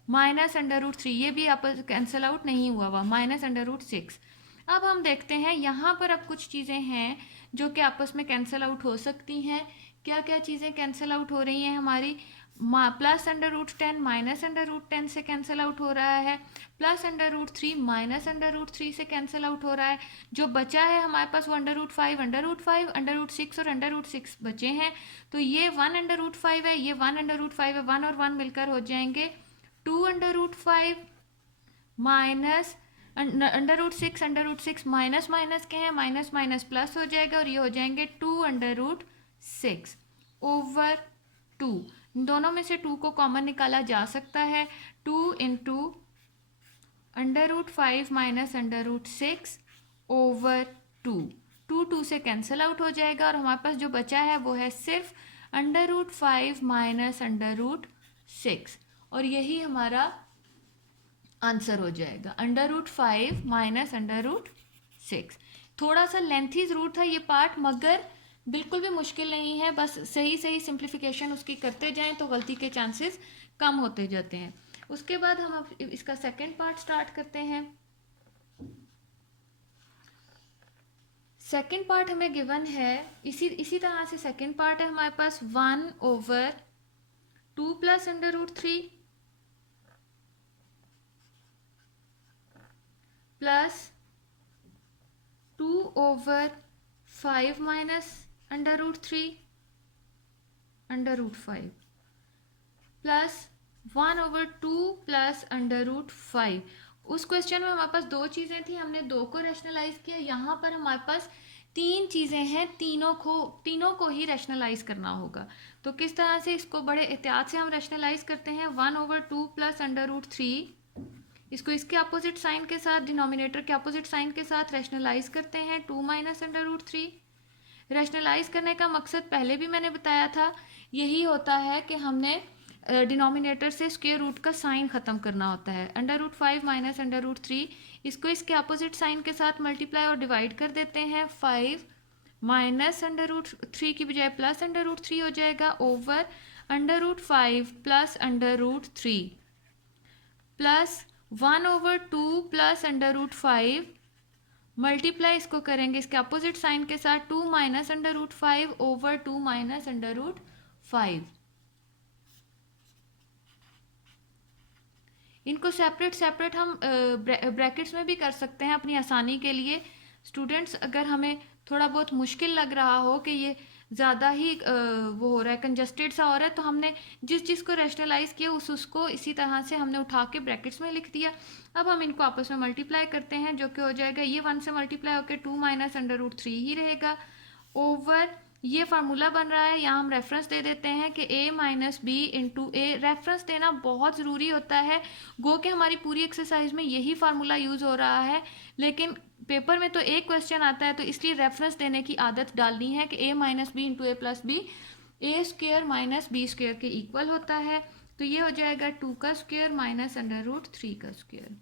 माइनस √3, ये भी आपस कैंसिल आउट नहीं हुआ माइनस √6। अब हम देखते हैं यहाँ पर अब कुछ चीज़ें हैं जो कि आपस में कैंसिल आउट हो सकती हैं। क्या क्या चीज़ें कैंसिल आउट हो रही हैं हमारी? प्लस √10 माइनस √10 से कैंसिल आउट हो रहा है, प्लस √3 माइनस √3 से कैंसिल आउट हो रहा है। जो बचा है हमारे पास वो √5 √5 √6 और √6 बचे हैं। तो ये 1 √5 है, ये 1 √5 है, 1 और 1 मिलकर हो जाएंगे 2 √5 माइनस √6 √6 माइनस माइनस के हैं, माइनस माइनस प्लस हो जाएगा और ये हो जाएंगे 2 √6 ओवर 2। दोनों में से 2 को कॉमन निकाला जा सकता है। 2 इंटू √5 माइनस √6 ओवर 2, 2 से कैंसिल आउट हो जाएगा और हमारे पास जो बचा है वो है सिर्फ √5 माइनस √6 और यही हमारा आंसर हो जाएगा √5 माइनस √6। थोड़ा सा लेंथी ज़रूर था ये पार्ट, मगर बिल्कुल भी मुश्किल नहीं है। बस सही सही सिंप्लीफिकेशन उसकी करते जाएं तो गलती के चांसेस कम होते जाते हैं। उसके बाद हम अब इसका सेकंड पार्ट स्टार्ट करते हैं। सेकंड पार्ट हमें गिवन है, इसी तरह से सेकंड पार्ट है हमारे पास 1/2 plus √3 plus 2/5 minus √3 √5 plus 1/2 plus √5। उस क्वेश्चन में हमारे पास 2 चीज़ें थी, हमने 2 को रैशनलाइज किया। यहाँ पर हमारे पास 3 चीज़ें हैं, तीनों को ही रैशनलाइज करना होगा। तो किस तरह से इसको बड़े एहतियात से हम रैशनलाइज करते हैं। 1/2 प्लस √3, इसको इसके अपोजिट साइन के साथ, डिनोमिनेटर के अपोजिट साइन के साथ रैशनलाइज करते हैं 2 माइनस √3। रैशनलाइज करने का मकसद पहले भी मैंने बताया था, यही होता है कि हमने डिनोमिनेटर से स्क्वायर रूट का साइन ख़त्म करना होता है। √5 माइनस √3, इसको इसके अपोजिट साइन के साथ मल्टीप्लाई और डिवाइड कर देते हैं। 5 माइनस √3 की बजाय प्लस √3 हो जाएगा over √5 plus √3 plus 1/2 plus √5 multiply इसको करेंगे इसके अपोजिट साइन के साथ 2 माइनस √5 ओवर 2 माइनस √5। इनको सेपरेट हम ब्रैकेट्स में भी कर सकते हैं अपनी आसानी के लिए। स्टूडेंट्स, अगर हमें थोड़ा बहुत मुश्किल लग रहा हो कि ये ज़्यादा ही वो हो रहा है, कंजस्टेड सा हो रहा है, तो हमने जिस चीज़ को रैशनलाइज किया उसको इसी तरह से हमने उठा के ब्रैकेट्स में लिख दिया। अब हम इनको आपस में मल्टीप्लाई करते हैं, जो कि हो जाएगा ये 1 से मल्टीप्लाई होकर 2 माइनस √3 ही रहेगा ओवर ये फार्मूला बन रहा है। यहाँ हम रेफरेंस दे देते हैं कि a minus B into a. Reference देना बहुत ज़रूरी होता है। गो कि हमारी पूरी एक्सरसाइज में यही फार्मूला यूज़ हो रहा है, लेकिन पेपर में तो एक क्वेश्चन आता है, तो इसलिए रेफरेंस देने की आदत डालनी है कि a minus B into A plus B a square minus B square के इक्वल होता है। तो ये हो जाएगा 2 का स्क्वेयर माइनस √3 का स्क्वेयर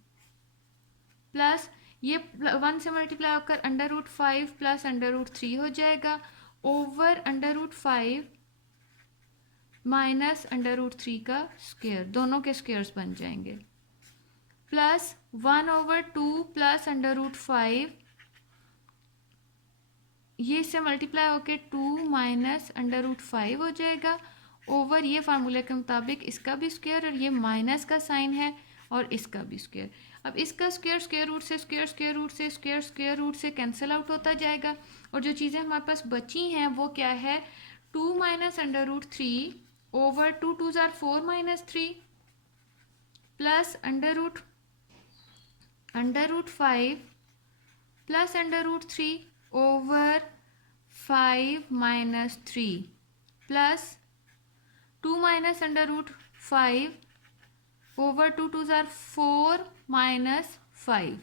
प्लस ये 1 से मल्टीप्लाई होकर √5 प्लस √3 हो जाएगा ओवर √5 माइनस √3 का स्क्वेयर, दोनों के स्क्वेयर्स बन जाएंगे, प्लस 1/2 प्लस √5 ये इससे मल्टीप्लाई होके 2 माइनस √5 हो जाएगा ओवर ये फार्मूले के मुताबिक इसका भी स्क्वेयर और ये माइनस का साइन है और इसका भी स्क्वेयर। अब इसका स्क्वेयर स्क्वेयर रूट से स्क्वेयर रूट से स्क्वेयर रूट से कैंसिल आउट होता जाएगा और जो चीज़ें हमारे पास बची हैं वो क्या है 2 minus √3 over 2 2s are 4 minus 3 plus √5 plus √3 over 5 minus 3 plus 2 minus √5 over 2 2 ज़ार 4 माइनस 5।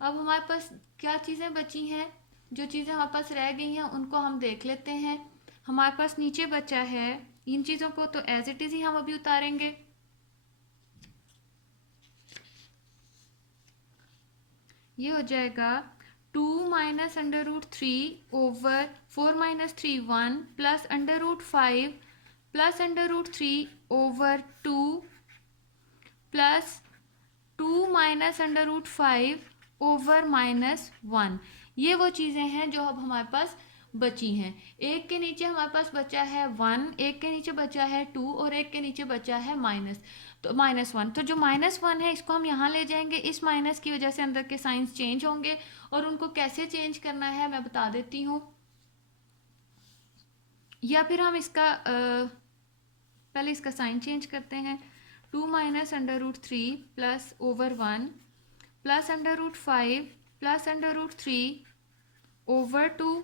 अब हमारे पास क्या चीज़ें बची हैं, जो चीज़ें हमारे पास रह गई हैं उनको हम देख लेते हैं। हमारे पास नीचे बचा है, इन चीज़ों को तो एज इट इज़ ही हम अभी उतारेंगे। ये हो जाएगा 2 minus under root 3 over 4 minus 3 1 plus under root 5 plus under root 3 over 2 plus 2 minus under root 5 over minus 1। ये वो चीज़ें हैं जो अब हमारे पास बची हैं। एक के नीचे हमारे पास बचा है 1, एक के नीचे बचा है 2 और एक के नीचे बचा है माइनस, तो -1। तो जो -1 है इसको हम यहाँ ले जाएंगे। इस माइनस की वजह से अंदर के साइंस चेंज होंगे और उनको कैसे चेंज करना है मैं बता देती हूँ। या फिर हम इसका पहले इसका साइन चेंज करते हैं। 2 minus under root 3 plus over 1 plus under root 5 plus under root 3 over 2,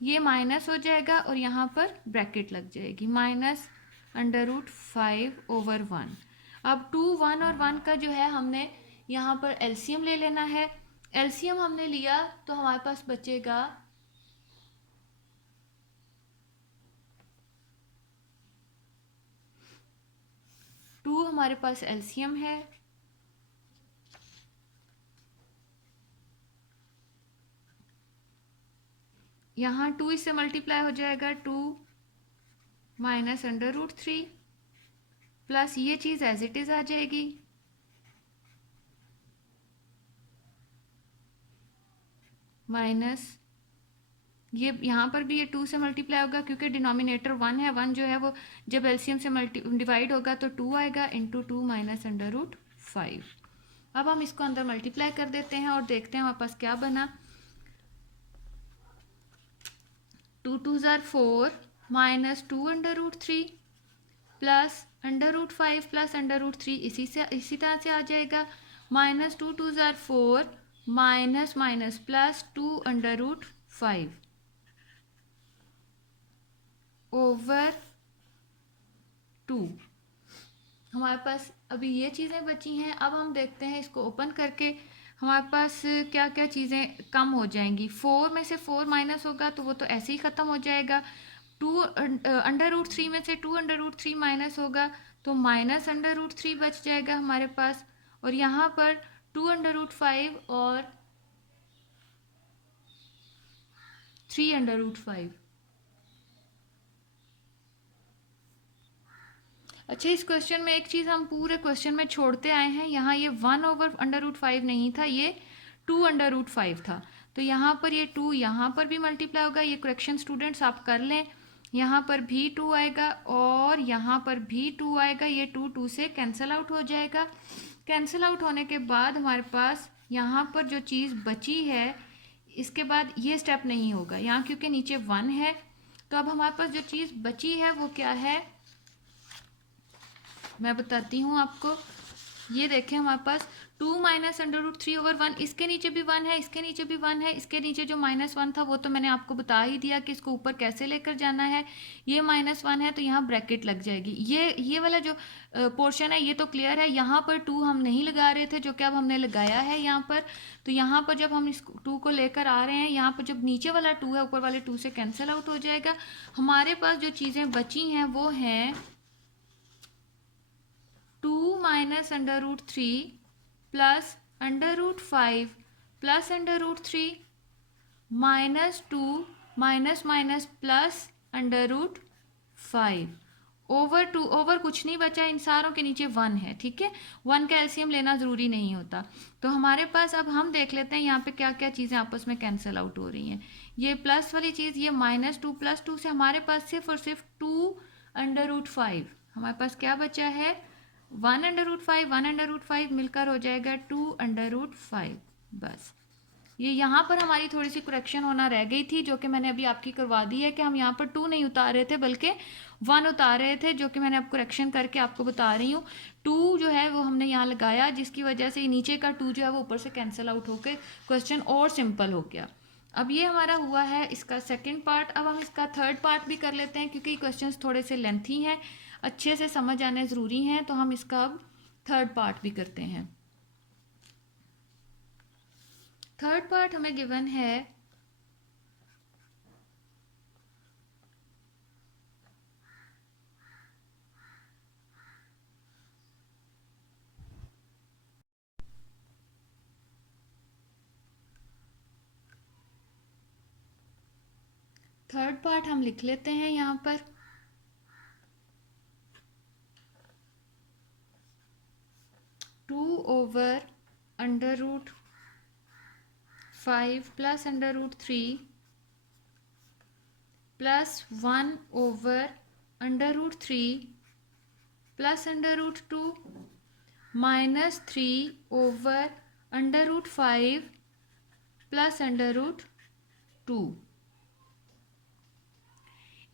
ये माइनस हो जाएगा और यहाँ पर ब्रैकेट लग जाएगी, माइनस अंडर रूट 5 ओवर 1। अब 2 1 और 1 का जो है हमने यहाँ पर एलसीएम ले लेना है। एलसीएम हमने लिया तो हमारे पास बचेगा 2, हमारे पास एलसीएम है। यहाँ 2 इससे मल्टीप्लाई हो जाएगा, 2 माइनस अंडर रूट 3 प्लस ये चीज़ एज इट इज़ आ जाएगी, माइनस ये यहाँ पर भी ये 2 से मल्टीप्लाई होगा क्योंकि डिनोमिनेटर 1 है। 1 जो है वो जब एलसीएम से डिवाइड होगा तो 2 आएगा, इंटू 2 माइनस अंडर रूट 5। अब हम इसको अंदर मल्टीप्लाई कर देते हैं और देखते हैं हमारे पास क्या बना। 2 2 ज़ार 4 minus 2 under root 3 plus under root 5 plus under root 3 इसी तरह से आ जाएगा, माइनस 2 2 ज़ार 4 minus minus plus 2 under root 5 over 2। हमारे पास अभी ये चीज़ें बची हैं। अब हम देखते हैं इसको ओपन करके हमारे पास क्या क्या चीज़ें कम हो जाएंगी। 4 में से 4 माइनस होगा तो वो तो ऐसे ही ख़त्म हो जाएगा। 2 अंडर रूट 3 में से 2 अंडर रूट 3 माइनस होगा तो माइनस अंडर रूट 3 बच जाएगा हमारे पास, और यहाँ पर 2 अंडर रूट 5 और 3 अंडर रूट 5। अच्छा, इस क्वेश्चन में एक चीज़ हम पूरे क्वेश्चन में छोड़ते आए हैं, यहाँ ये 1 ओवर अंडर रूट 5 नहीं था, ये 2 अंडर रूट 5 था। तो यहाँ पर ये 2 यहाँ पर भी मल्टीप्लाई होगा। ये करेक्शन स्टूडेंट्स आप कर लें, यहाँ पर भी 2 आएगा और यहाँ पर भी 2 आएगा। ये 2 2 से कैंसिल आउट हो जाएगा। कैंसिल आउट होने के बाद हमारे पास यहाँ पर जो चीज़ बची है, इसके बाद ये स्टेप नहीं होगा यहाँ क्योंकि नीचे 1 है। तो अब हमारे पास जो चीज़ बची है वो क्या है मैं बताती हूँ आपको। ये देखें हमारे पास 2 माइनस अंडर रूट 3 ओवर 1, इसके नीचे भी 1 है, इसके नीचे भी 1 है, इसके नीचे जो -1 था वो तो मैंने आपको बता ही दिया कि इसको ऊपर कैसे लेकर जाना है। ये -1 है तो यहाँ ब्रैकेट लग जाएगी। ये वाला जो पोर्शन है ये तो क्लियर है। यहाँ पर 2 हम नहीं लगा रहे थे जो कि अब हमने लगाया है यहाँ पर। तो यहाँ पर जब हम इस 2 को लेकर आ रहे हैं, यहाँ पर जब नीचे वाला 2 है ऊपर वाले 2 से कैंसिल आउट हो जाएगा। हमारे पास जो चीज़ें बची हैं वो हैं 2 minus under root 3 plus under root 5 plus under root 3 minus 2 minus minus plus under root 5 over 2। Over कुछ नहीं बचा, इन सारों के नीचे 1 है, ठीक है। 1 का एलसीएम लेना ज़रूरी नहीं होता। तो हमारे पास अब हम देख लेते हैं यहाँ पे क्या क्या चीज़ें आपस में कैंसिल आउट हो रही हैं। ये प्लस वाली चीज़, ये -2 प्लस 2 से हमारे पास सिर्फ और सिर्फ 2 अंडर रूट 5, हमारे पास क्या बचा है 1 अंडर रूट 5, 1 अंडर रूट 5 मिलकर हो जाएगा 2 अंडर रूट 5। बस ये यहाँ पर हमारी थोड़ी सी करेक्शन होना रह गई थी जो कि मैंने अभी आपकी करवा दी है कि हम यहाँ पर 2 नहीं उतार रहे थे बल्कि 1 उतार रहे थे, जो कि मैंने अब करेक्शन करके आपको बता रही हूँ। 2 जो है वो हमने यहाँ लगाया जिसकी वजह से नीचे का 2 जो है वो ऊपर से कैंसिल आउट होकर क्वेश्चन और सिंपल हो गया। अब ये हमारा हुआ है इसका सेकेंड पार्ट। अब हम इसका थर्ड पार्ट भी कर लेते हैं क्योंकि क्वेश्चंस थोड़े से लेंथी हैं। अच्छे से समझ आने ज़रूरी हैं। तो हम इसका अब थर्ड पार्ट भी करते हैं। थर्ड पार्ट हमें गिवन है थर्ड पार्ट हम लिख लेते हैं यहाँ पर। Two over under root 5 plus under root 3 plus 1 over under root 3 plus under root 2 minus 3 over under root 5 plus under root 2।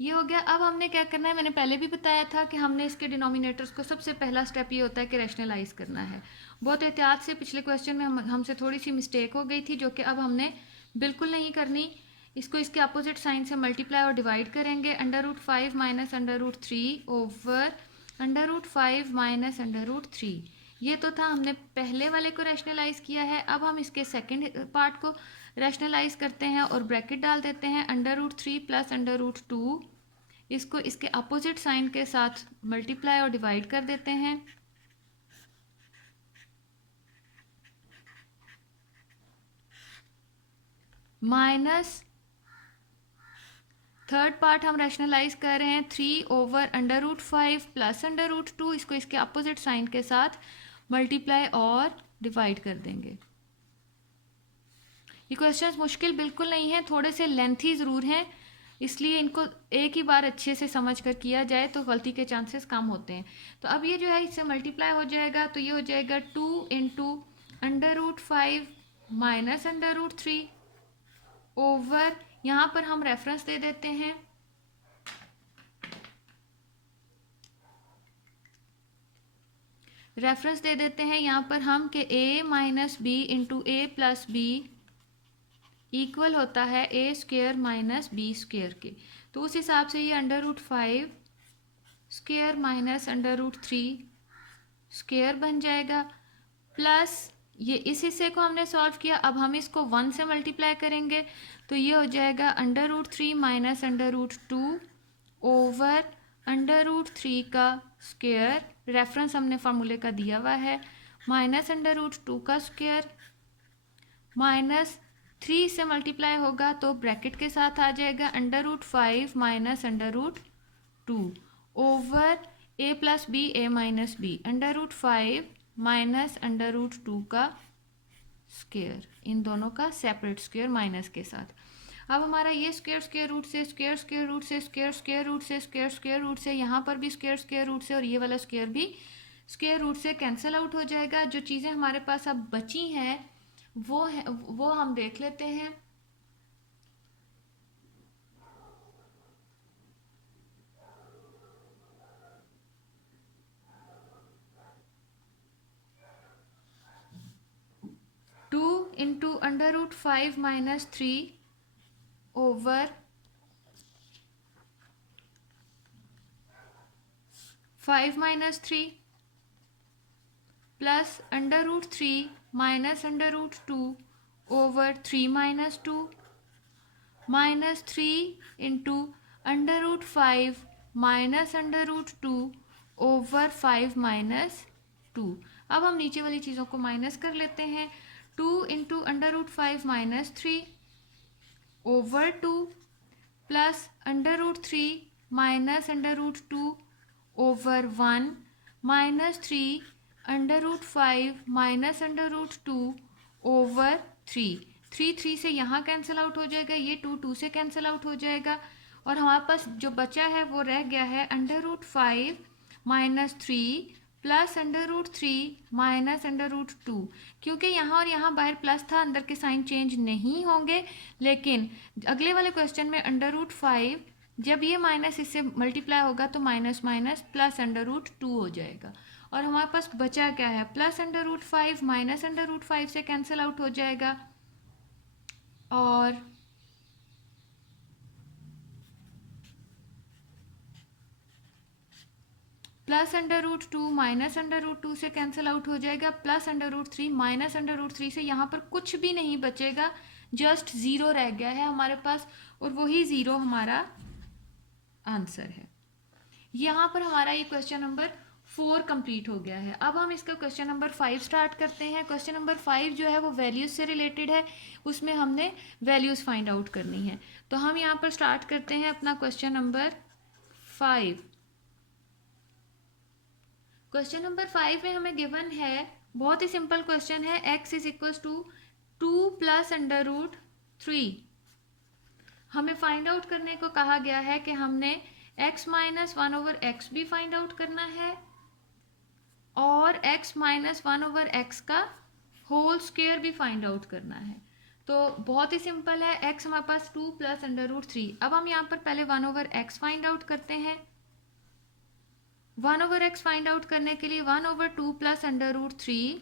ये हो गया। अब हमने क्या करना है, मैंने पहले भी बताया था कि हमने इसके डिनोमिनेटर्स को, सबसे पहला स्टेप ये होता है कि रैशनलाइज करना है। बहुत एहतियात से पिछले क्वेश्चन में हमसे थोड़ी सी मिस्टेक हो गई थी, जो कि अब हमने बिल्कुल नहीं करनी। इसको इसके अपोजिट साइन से मल्टीप्लाई और डिवाइड करेंगे। Under root 5 minus under root 3 over under root 5 minus under root 3। ये तो था, हमने पहले वाले को रैशनलाइज किया है। अब हम इसके सेकेंड पार्ट को रैशनलाइज करते हैं और ब्रैकेट डाल देते हैं। Under root 3 plus under root 2, इसको इसके अपोजिट साइन के साथ मल्टीप्लाई और डिवाइड कर देते हैं। माइनस थर्ड पार्ट हम रैशनलाइज कर रहे हैं 3 over under root 5 plus under root 2, इसको इसके अपोजिट साइन के साथ मल्टीप्लाई और डिवाइड कर देंगे। ये क्वेश्चंस मुश्किल बिल्कुल नहीं है, थोड़े से लेंथी ज़रूर हैं, इसलिए इनको एक ही बार अच्छे से समझ कर किया जाए तो गलती के चांसेस कम होते हैं। तो अब ये जो है इससे मल्टीप्लाई हो जाएगा, तो ये हो जाएगा 2 into under root 5 minus under root 3 over, यहाँ पर हम रेफरेंस दे देते हैं यहाँ पर हम कि a minus B into A plus B equal होता है A square minus B square के। तो उस हिसाब से ये under root 5 square minus under root 3 square बन जाएगा। प्लस ये इस हिस्से को हमने सॉल्व किया, अब हम इसको 1 से मल्टीप्लाई करेंगे, तो ये हो जाएगा under root 3 minus under root 2 over under root 3 का स्क्वेयर, रेफरेंस हमने फार्मूले का दिया हुआ है, माइनस अंडर रूट 2 का स्क्वेयर, माइनस 3 से मल्टीप्लाई होगा तो ब्रैकेट के साथ आ जाएगा under root 5 minus under root 2 over a plus B A minus B, under root 5 minus under root 2 का स्क्वेयर, इन दोनों का सेपरेट स्क्वेयर माइनस के साथ। अब हमारा ये स्क्वेयर स्क्वेयर रूट से, स्क्वेयर स्क्वेयर रूट से, स्क्वेयर स्क्वेयर रूट से, स्क्वेयर स्क्वेयर रूट से, यहाँ पर भी स्क्वेयर स्क्वेयर रूट से और ये वाला स्क्वेयर भी स्क्वेयर रूट से कैंसिल आउट हो जाएगा। जो चीज़ें हमारे पास अब बची हैं वो हम देख लेते हैं। Two into under root 5 minus 3 over 5 minus 3 plus under root 3 minus under root 2 over 3 minus 2 minus 3 into under root 5 minus under root 2 over 5 minus 2। अब हम नीचे वाली चीज़ों को माइनस कर लेते हैं। 2 into under root 5 minus 3 over 2 plus under root 3 minus under root 2 over 1 minus 3 under root 5 minus under root 2 over 3। 3 से यहाँ कैंसिल आउट हो जाएगा, ये 2 से कैंसिल आउट हो जाएगा और हमारे पास जो बचा है वो रह गया है under root 5 minus 3 plus under root 3 minus under root 2। क्योंकि यहाँ और यहाँ बाहर प्लस था, अंदर के साइन चेंज नहीं होंगे, लेकिन अगले वाले क्वेश्चन में अंडर रूट 5 जब ये माइनस इससे मल्टीप्लाई होगा तो minus minus plus under root 2 हो जाएगा और हमारे पास बचा क्या है, plus under root 5 minus under root 5 से कैंसिल आउट हो जाएगा और plus under root 2 minus under root 2 से कैंसिल आउट हो जाएगा, plus under root 3 minus under root 3 से यहाँ पर कुछ भी नहीं बचेगा, जस्ट ज़ीरो रह गया है हमारे पास, और वही ज़ीरो हमारा आंसर है। यहाँ पर हमारा ये क्वेश्चन नंबर 4 कंप्लीट हो गया है। अब हम इसका क्वेश्चन नंबर 5 स्टार्ट करते हैं। क्वेश्चन नंबर 5 जो है वो वैल्यूज़ से रिलेटेड है, उसमें हमने वैल्यूज़ फाइंड आउट करनी है। तो हम यहाँ पर स्टार्ट करते हैं अपना क्वेश्चन नंबर 5। क्वेश्चन नंबर 5 में हमें गिवन है, बहुत ही सिंपल क्वेश्चन है, x is equal to 2 plus under root 3। हमें फाइंड आउट करने को कहा गया है कि हमने x माइनस 1 ओवर एक्स भी फाइंड आउट करना है और x माइनस 1 ओवर एक्स का होल स्क्वायर भी फाइंड आउट करना है। तो बहुत ही सिंपल है, x हमारे पास 2 प्लस अंडर रूट 3। अब हम यहाँ पर पहले 1 ओवर एक्स फाइंड आउट करते हैं। 1 ओवर एक्स फाइंड आउट करने के लिए 1 ओवर 2 प्लस अंडर रूट 3,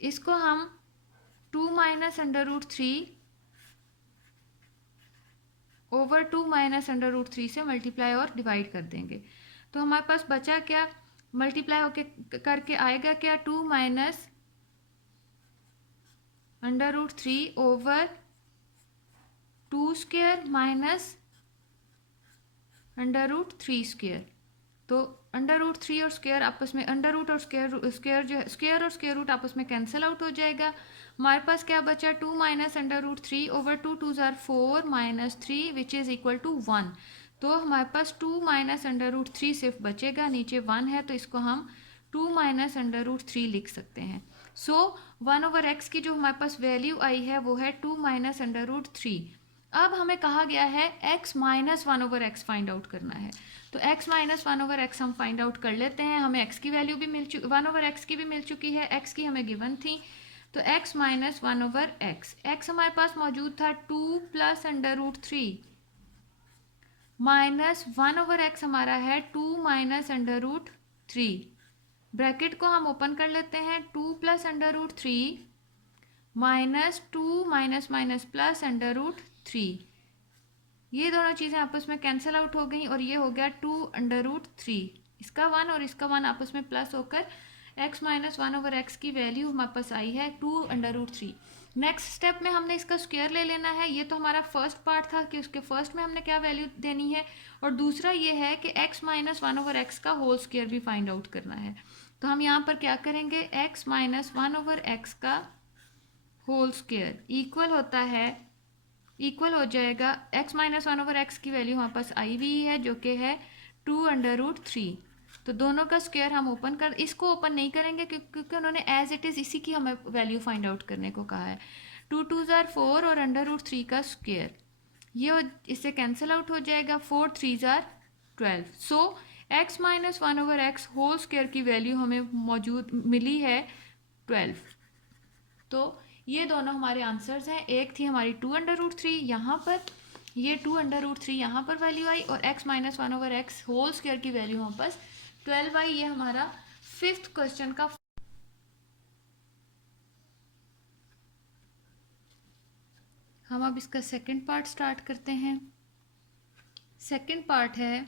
इसको हम 2 minus under root 3 over 2 minus under root 3 से मल्टीप्लाई और डिवाइड कर देंगे। तो हमारे पास बचा क्या, मल्टीप्लाई होके करके आएगा क्या, 2 minus under root 3 over 2 square minus under root 3 square. तो अंडर रूट 3 और स्क्वायर आपस में, अंडर रूट और स्क्वायर जो है, स्क्वायर और स्क्वायर रूट आपस में कैंसिल आउट हो जाएगा। हमारे पास क्या बचा, 2 माइनस अंडर रूट 3 ओवर 2 2 ज़ार 4 minus 3 which is equal to 1। तो हमारे पास 2 माइनस अंडर रूट 3 सिर्फ बचेगा, नीचे 1 है तो इसको हम 2 माइनस अंडर रूट 3 लिख सकते हैं। सो 1 ओवर एक्स की जो हमारे पास वैल्यू आई है वो है 2 माइनस अंडर रूट 3। अब हमें कहा गया है x minus 1 over x find out करना है। तो x माइनस 1 ओवर एक्स हम फाइंड आउट कर लेते हैं। हमें x की वैल्यू भी मिल चुकी, 1 ओवर एक्स की भी मिल चुकी है, x की हमें गिवन थी। तो x minus 1 over x, x हमारे पास मौजूद था 2 plus under root 3 minus 1 over x हमारा है 2 माइनस अंडर रूट 3। ब्रैकेट को हम ओपन कर लेते हैं, 2 plus under root 3 minus 2 minus minus plus under root 3। ये दोनों चीज़ें आपस में कैंसिल आउट हो गई और ये हो गया 2 अंडर रूट 3। इसका 1 और इसका 1 आपस में प्लस होकर x माइनस 1 ओवर एक्स की वैल्यू हमारे पास आई है 2 अंडर रूट 3। नेक्स्ट स्टेप में हमने इसका स्क्वायर ले लेना है। ये तो हमारा फर्स्ट पार्ट था कि उसके फर्स्ट में हमने क्या वैल्यू देनी है, और दूसरा ये है कि x माइनस 1 ओवर एक्स का होल स्क्वायर भी फाइंड आउट करना है। तो हम यहाँ पर क्या करेंगे, x माइनस 1 ओवर एक्स का होल स्क्वायर इक्वल होता है, इक्वल हो जाएगा, x माइनस 1 ओवर एक्स की वैल्यू हमारे पास आई हुई है जो कि है 2 अंडर रूट 3। तो दोनों का स्क्वायर हम ओपन कर, इसको ओपन नहीं करेंगे क्योंकि उन्होंने एज इट इज़ इसी की हमें वैल्यू फाइंड आउट करने को कहा है। 2 2 ज़ार 4 और अंडर रूट 3 का स्क्वायर, ये इससे कैंसिल आउट हो जाएगा, 4 3 ज़ार 12। So x minus 1 over x whole square की वैल्यू हमें मौजूद मिली है 12। तो ये दोनों हमारे आंसर्स हैं। एक थी हमारी 2 अंडर रूट 3 यहाँ पर, ये 2 अंडर रूट 3 यहाँ पर वैल्यू आई, और x minus 1 over x whole square की वैल्यू हमारे पास 12 आई। ये हमारा 5th क्वेश्चन का। हम अब इसका सेकंड पार्ट स्टार्ट करते हैं। सेकंड पार्ट है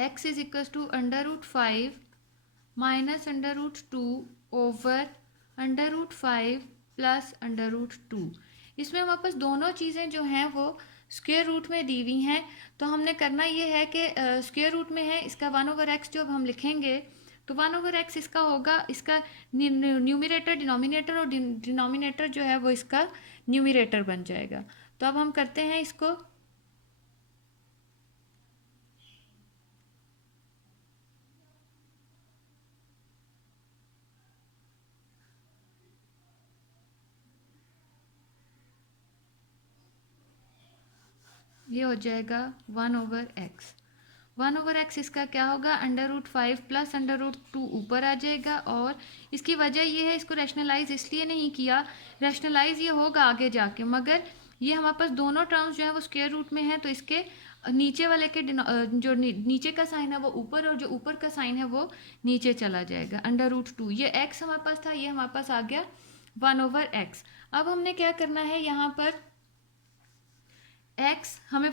x is equal to under root 5 minus under root 2 over under root 5 plus under root 2। इसमें हमारे पास दोनों चीज़ें जो हैं वो स्क्वायर रूट में दी हुई हैं। तो हमने करना ये है कि स्क्वायर रूट में है, इसका 1 ओवर एक्स जब हम लिखेंगे तो 1 ओवर एक्स इसका होगा, इसका न्यूमिनेटर डिनोमिनेटर, और डिनोमिनेटर जो है वो इसका न्यूमिरेटर बन जाएगा। तो अब हम करते हैं इसको, ये हो जाएगा 1 ओवर एक्स। 1 ओवर एक्स इसका क्या होगा, under root 5 plus under root 2 ऊपर आ जाएगा। और इसकी वजह ये है, इसको रैशनलाइज इसलिए नहीं किया, रैशनलाइज ये होगा आगे जाके, मगर ये हमारे पास दोनों टर्म्स जो है वो स्क्वायर रूट में है, तो इसके नीचे वाले के जो नीचे का साइन है वो ऊपर, और जो ऊपर का साइन है वो नीचे चला जाएगा। अंडर रूट 2 ये एक्स हमारे पास था, ये हमारे पास आ गया 1 ओवर एक्स। अब हमने क्या करना है, यहाँ पर एक्स हमने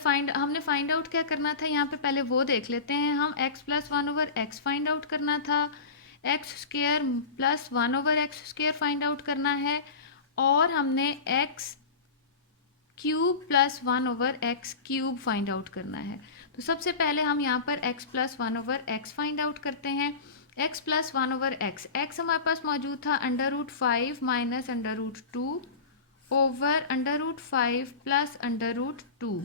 फाइंड आउट क्या करना था, यहाँ पे पहले वो देख लेते हैं हम। X plus one over x find out करना था, x square plus one over x square find out करना है, और हमने x cube plus one over x cube find out करना है। तो सबसे पहले हम यहाँ पर x plus one over x find out करते हैं। X plus one over x हमारे पास मौजूद था under root 5 minus under root 2 over under root 5 plus under root 2।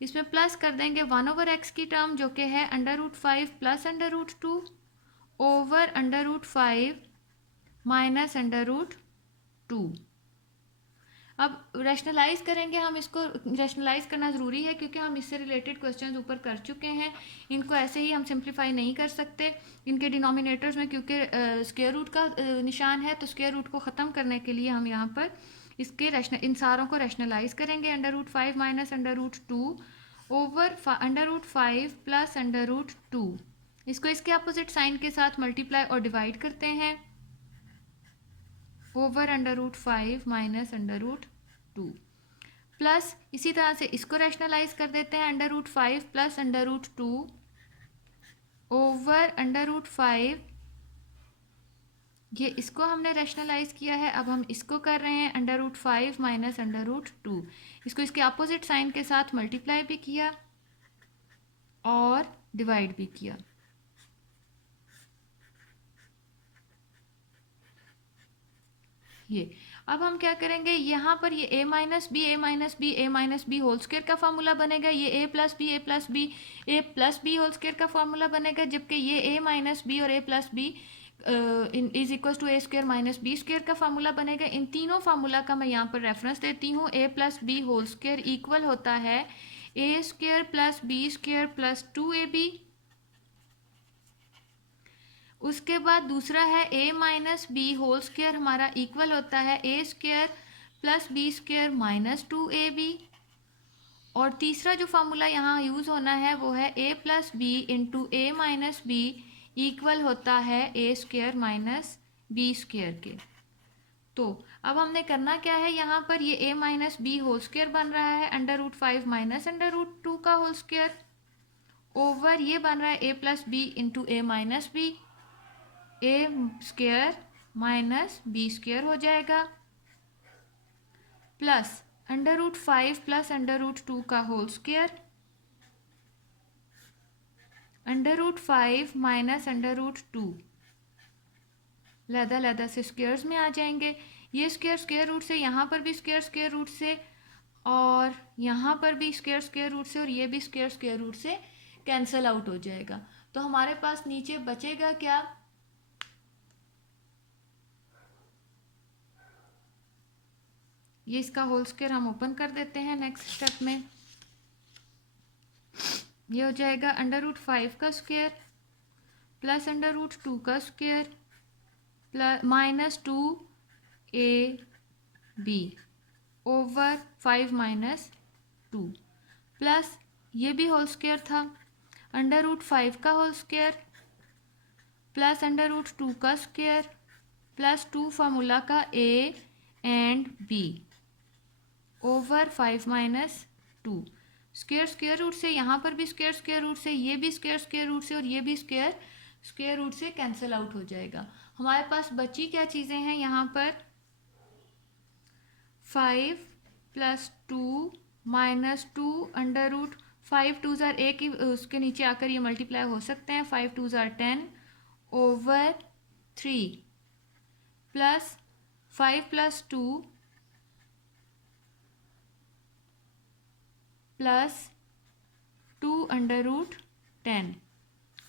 इसमें प्लस कर देंगे वन ओवर एक्स की टर्म जो कि है under root 5 plus under root 2 over under root 5 minus under root 2। अब रैशनलाइज करेंगे हम इसको। रैशनलाइज करना ज़रूरी है क्योंकि हम इससे रिलेटेड क्वेश्चंस ऊपर कर चुके हैं। इनको ऐसे ही हम सिंप्लीफाई नहीं कर सकते इनके डिनोमिनेटर्स में, क्योंकि स्क्वायर रूट का निशान है। तो स्क्वायर रूट को ख़त्म करने के लिए हम यहाँ पर इसके इन सारों को रैशनलाइज करेंगे। Under root 5 minus under root 2 over under root 5 plus under root 2। इसको इसके अपोजिट साइन के साथ मल्टीप्लाई और डिवाइड करते हैं। Over under root 5 minus under root 2 plus इसी तरह से इसको रैशनलाइज कर देते हैं। Under root 5 plus under root 2 over under root 5, ये इसको हमने रैशनलाइज किया है। अब हम इसको कर रहे हैं under root 5 minus under root 2। इसको इसके अपोजिट साइन के साथ मल्टीप्लाई भी किया और डिवाइड भी किया। ये अब हम क्या करेंगे, यहाँ पर ये a minus B A minus B A minus B whole square का फार्मूला बनेगा। ये a plus B A plus B whole square का फार्मूला बनेगा, जबकि ये a माइनस बी और a plus B is equal to A square minus B square का formula बनेगा। इन तीनों फार्मूला का मैं यहाँ पर रेफरेंस देती हूँ। a plus B whole square equal होता है a square plus B square plus 2ab। उसके बाद दूसरा है a minus B whole square हमारा इक्वल होता है a square plus B square minus 2ab। और तीसरा जो फार्मूला यहाँ यूज़ होना है वो है a plus B into A minus B equal होता है a square minus B square के। तो अब हमने करना क्या है, यहाँ पर ये a minus B whole square बन रहा है under root 5 minus under root 2 का होल स्क्वायर ओवर ये बन रहा है a plus B into A minus B, A square minus B square हो जाएगा plus under root 5 plus under root 2 का whole square under root 5 minus under root 2 लहदा से स्क्वायर्स में आ जाएंगे। ये स्क्वायर स्क्वायर रूट से, यहाँ पर भी स्क्वायर स्क्वायर रूट से, और यहाँ पर भी स्क्वायर स्क्वायर रूट से, और ये भी स्क्वायर स्क्वायर रूट से कैंसिल आउट हो जाएगा। तो हमारे पास नीचे बचेगा क्या, ये इसका होल स्क्वायर हम ओपन कर देते हैं नेक्स्ट स्टेप में। ये हो जाएगा अंडर रूट 5 का स्क्वायर प्लस अंडर रूट 2 का square plus minus 2ab over 5 minus 2 plus ये भी होल स्क्वायर था अंडर रूट 5 का whole square plus under root 2 का स्क्वायर प्लस 2 फार्मूला का a and b over 5 minus 2। Square square root से, यहाँ पर भी स्क्वायर स्क्वायर रूट से, ये भी स्क्वायर स्क्वायर रूट से, और ये भी स्क्वायर स्क्वायर रूट से कैंसिल आउट हो जाएगा। हमारे पास बची क्या चीज़ें हैं यहाँ पर, 5 प्लस 2 माइनस 2 अंडर रूट 5 2 ज़ार ए की उसके नीचे आकर ये मल्टीप्लाई हो सकते हैं, 5 2 ज़ार 10 over 3 plus 5 plus 2 plus 2 under root 10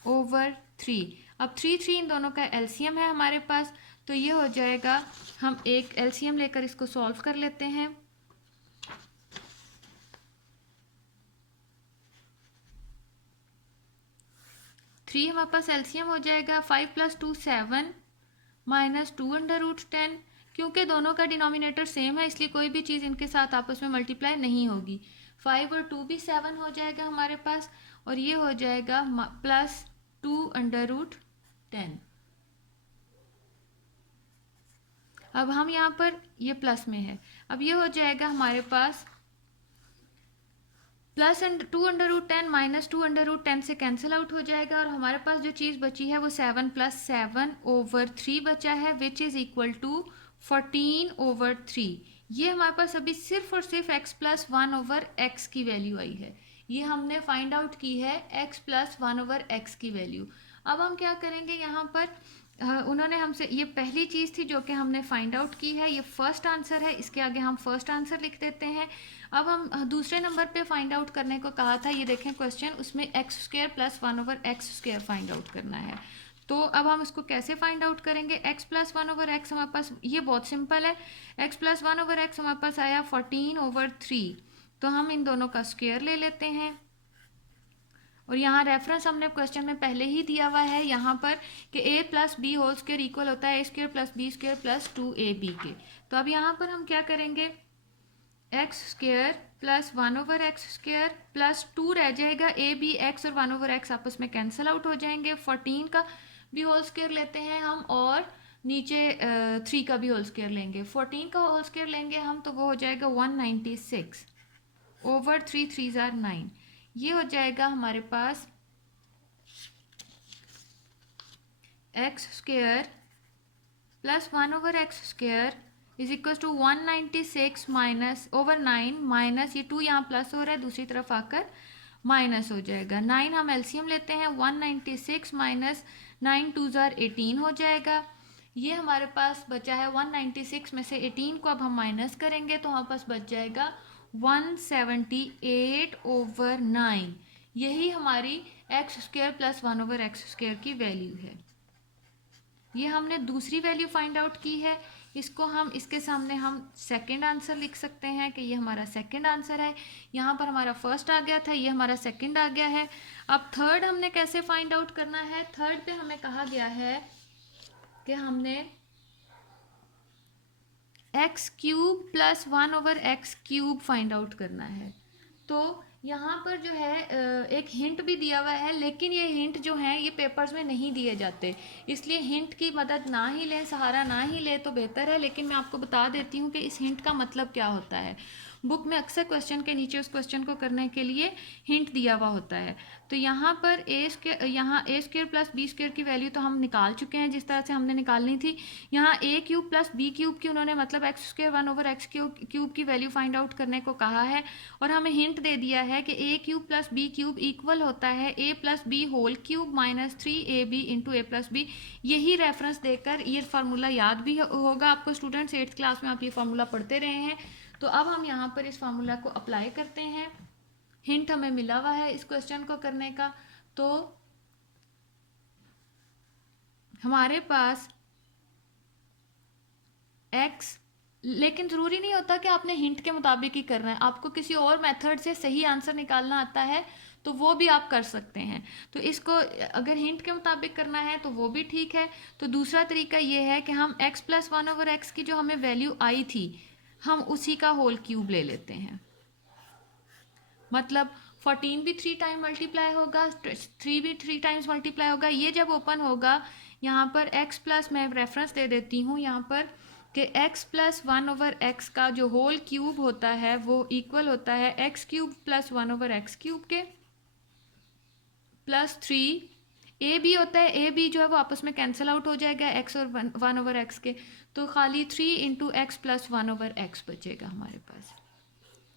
over 3। अब 3 इन दोनों का एलसीएम है हमारे पास, तो ये हो जाएगा, हम एक एलसीएम लेकर इसको सॉल्व कर लेते हैं। थ्री हमारे पास एलसीएम हो जाएगा, 5 प्लस 2 7 माइनस 2 अंडर रूट 10। क्योंकि दोनों का डिनोमिनेटर सेम है इसलिए कोई भी चीज़ इनके साथ आपस में मल्टीप्लाई नहीं होगी। 5 और 2 भी 7 हो जाएगा हमारे पास, और ये हो जाएगा प्लस 2 अंडर रूट 10। अब हम यहाँ पर ये प्लस में है, अब ये हो जाएगा हमारे पास +2√10 -2√10 से कैंसिल आउट हो जाएगा और हमारे पास जो चीज़ बची है वो 7 + 7/3 बचा है, विच इज़ इक्वल टू 14/3। ये हमारे पास अभी सिर्फ और सिर्फ x + 1/x की वैल्यू आई है। ये हमने फाइंड आउट की है x + 1/x की वैल्यू। अब हम क्या करेंगे यहाँ पर, उन्होंने हमसे, ये पहली चीज़ थी जो कि हमने फाइंड आउट की है, ये फर्स्ट आंसर है, इसके आगे हम फर्स्ट आंसर लिख देते हैं। अब हम दूसरे नंबर पे फाइंड आउट करने को कहा था, ये देखें क्वेश्चन, उसमें x² + 1/x² फाइंड आउट करना है। तो अब हम इसको कैसे फाइंड आउट करेंगे, x + 1/x हमारे पास, ये बहुत सिंपल है, x + 1/x हमारे पास आया 14/3, तो हम इन दोनों का स्क्वायर ले लेते हैं। और यहाँ रेफरेंस हमने क्वेश्चन में पहले ही दिया हुआ है यहाँ पर कि a + b² इक्वल होता है a² + b² + 2ab के। तो अब यहाँ पर हम क्या करेंगे, x² + 1/x² + 2 रह जाएगा, a b x और 1/x आपस में कैंसिल आउट हो जाएंगे। 14 का भी होल स्क्वायर लेते हैं हम और नीचे 3 का भी होल स्क्वायर लेंगे। 14 का होल स्क्वायर लेंगे हम तो वो हो जाएगा 196/3, 3 * 9, ये हो जाएगा हमारे पास x² + 1/x² is equal to 196 -/9 minus, ये 2 यहाँ प्लस हो रहा है, दूसरी तरफ आकर माइनस हो जाएगा। 9 हम एलसीएम लेते हैं, 196 - 9 2 * 18 हो जाएगा। ये हमारे पास बचा है 196 में से 18 को अब हम माइनस करेंगे तो हमारे पास बच जाएगा 178/9। यही हमारी x² + 1/x² की वैल्यू है। ये हमने दूसरी वैल्यू फाइंड आउट की है। इसको हम, इसके सामने हम सेकंड आंसर लिख सकते हैं कि ये हमारा सेकंड आंसर है। यहाँ पर हमारा फर्स्ट आ गया था, ये हमारा सेकंड आ गया है। अब थर्ड हमने कैसे फाइंड आउट करना है, थर्ड पे हमें कहा गया है कि हमने x³ + 1/x³ फाइंड आउट करना है। तो यहाँ पर जो है एक हिंट भी दिया हुआ है, लेकिन ये हिंट जो है ये पेपर्स में नहीं दिए जाते, इसलिए हिंट की मदद ना ही लें, सहारा ना ही लें तो बेहतर है। लेकिन मैं आपको बता देती हूँ कि इस हिंट का मतलब क्या होता है। बुक में अक्सर क्वेश्चन के नीचे उस क्वेश्चन को करने के लिए हिंट दिया हुआ होता है। तो यहाँ पर यहाँ a² + b² की वैल्यू तो हम निकाल चुके हैं जिस तरह से हमने निकालनी थी। यहाँ a³ + b³ की उन्होंने मतलब x² 1/x³ की वैल्यू फाइंड आउट करने को कहा है और हमें हिंट दे दिया है कि a³ + b³ इक्वल होता है a + b³ - 3ab × a + b। यही रेफरेंस देकर ये फार्मूला याद भी होगा आपको स्टूडेंट्स, 8th क्लास में आप ये फार्मूला पढ़ते रहे हैं। तो अब हम यहाँ पर इस फार्मूला को अप्लाई करते हैं। हिंट हमें मिला हुआ है इस क्वेश्चन को करने का। तो हमारे पास x, लेकिन ज़रूरी नहीं होता कि आपने हिंट के मुताबिक ही करना है, आपको किसी और मेथड से सही आंसर निकालना आता है तो वो भी आप कर सकते हैं। तो इसको अगर हिंट के मुताबिक करना है तो वो भी ठीक है। तो दूसरा तरीका ये है कि हम x + 1/x की जो हमें वैल्यू आई थी हम उसी का होल क्यूब ले लेते हैं। मतलब 14 भी 3 टाइम मल्टीप्लाई होगा, 3 भी 3 टाइम्स मल्टीप्लाई होगा। ये जब ओपन होगा यहाँ पर x+, मैं रेफरेंस दे देती हूँ यहाँ पर कि x + 1/x का जो होल क्यूब होता है वो इक्वल होता है x³ + 1/x³ के +3 a b होता है, a b जो है वो आपस में कैंसिल आउट हो जाएगा x और 1/x के, तो खाली 3 × x + 1/x बचेगा हमारे पास।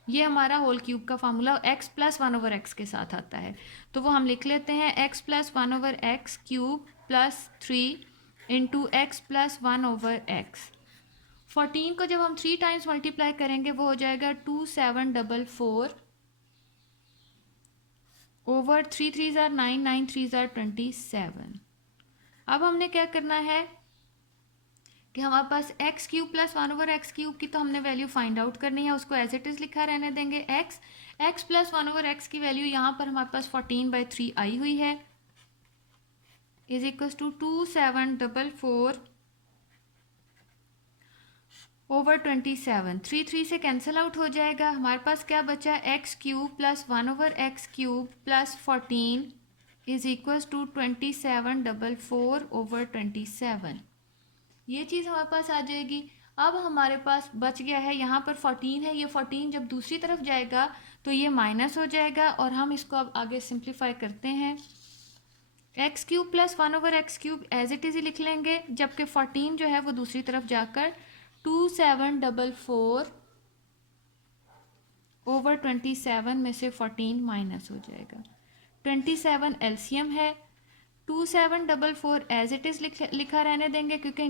ये हमारा होल क्यूब का फार्मूला x + 1/x के साथ आता है। तो वो हम लिख लेते हैं x + 1/x³ + 3 × x + 1/x। 14 को जब हम 3 टाइम्स मल्टीप्लाई करेंगे वो हो जाएगा 2744 / 3 3 * 9 9 3 * 27। अब हमने क्या करना है कि हमारे पास x³ + 1/x³ की तो हमने वैल्यू फाइंड आउट करनी है, उसको एज इट इज़ लिखा रहने देंगे। x + 1/x की वैल्यू यहाँ पर हमारे पास 14/3 आई हुई है, इज इक्वल टू 2744 / 27। 3 3 से कैंसिल आउट हो जाएगा, हमारे पास क्या बचा, x³ + 1/x³ + 14 is equal to 2744 / 27। ये चीज़ हमारे पास आ जाएगी। अब हमारे पास बच गया है यहाँ पर 14 है, ये 14 जब दूसरी तरफ जाएगा तो ये माइनस हो जाएगा और हम इसको अब आगे सिंप्लीफाई करते हैं। X cube plus 1/x³ as it is ही लिख लेंगे, जबकि 14 जो है वो दूसरी तरफ जाकर 2744/27 में से 14 माइनस हो जाएगा। 27 एलसीएम है, 2744 एज इट इज़ लिखा रहने देंगे क्योंकि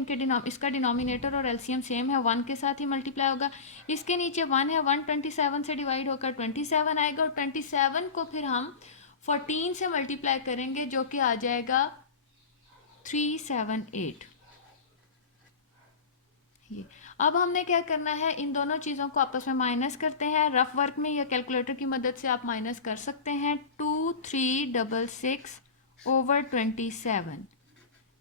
इसका डिनोमिनेटर और एलसीएम सेम है, 1 के साथ ही मल्टीप्लाई होगा। इसके नीचे 1 है, 1 27 से डिवाइड होकर 27 आएगा और 27 को फिर हम 14 से मल्टीप्लाई करेंगे जो कि आ जाएगा 378। ये अब हमने क्या करना है, इन दोनों चीज़ों को आपस में माइनस करते हैं। रफ वर्क में या कैलकुलेटर की मदद से आप माइनस कर सकते हैं। 2366/27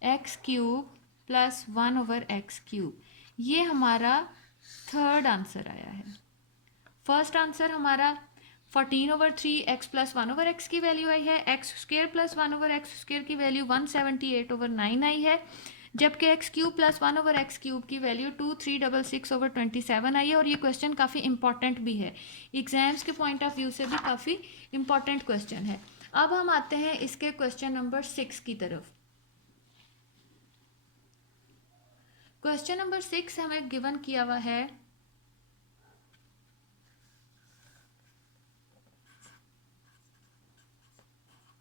x³ प्लस 1/x³, ये हमारा थर्ड आंसर आया है। फर्स्ट आंसर हमारा 14/3 x प्लस 1/x की वैल्यू आई है, x² प्लस 1/x² की वैल्यू 178/9 आई है, जबकि x³ प्लस 1/x³ की वैल्यू 2366/27 आई है। और ये क्वेश्चन काफ़ी इंपॉर्टेंट भी है, एग्जाम्स के पॉइंट ऑफ व्यू से भी काफ़ी इंपॉर्टेंट क्वेश्चन है। अब हम आते हैं इसके क्वेश्चन नंबर 6 की तरफ। क्वेश्चन नंबर 6 हमें गिवन किया हुआ है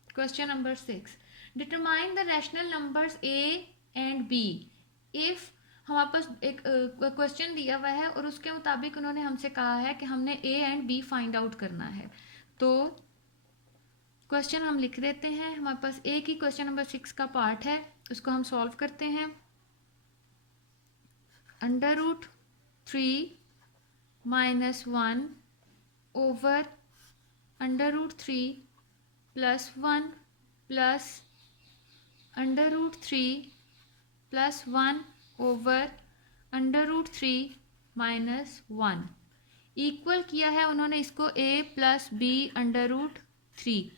question number 6, determine the rational numbers a and b if. हमारे पास एक क्वेश्चन दिया हुआ है और उसके मुताबिक उन्होंने हमसे कहा है कि हमने a and b find out करना है। तो क्वेश्चन हम लिख देते हैं, हमारे पास एक ही क्वेश्चन नंबर 6 का पार्ट है, उसको हम सॉल्व करते हैं। √3 -1 over √3 plus 1 plus √3 plus 1 over √3 minus 1 equal किया है उन्होंने इसको a प्लस b √3।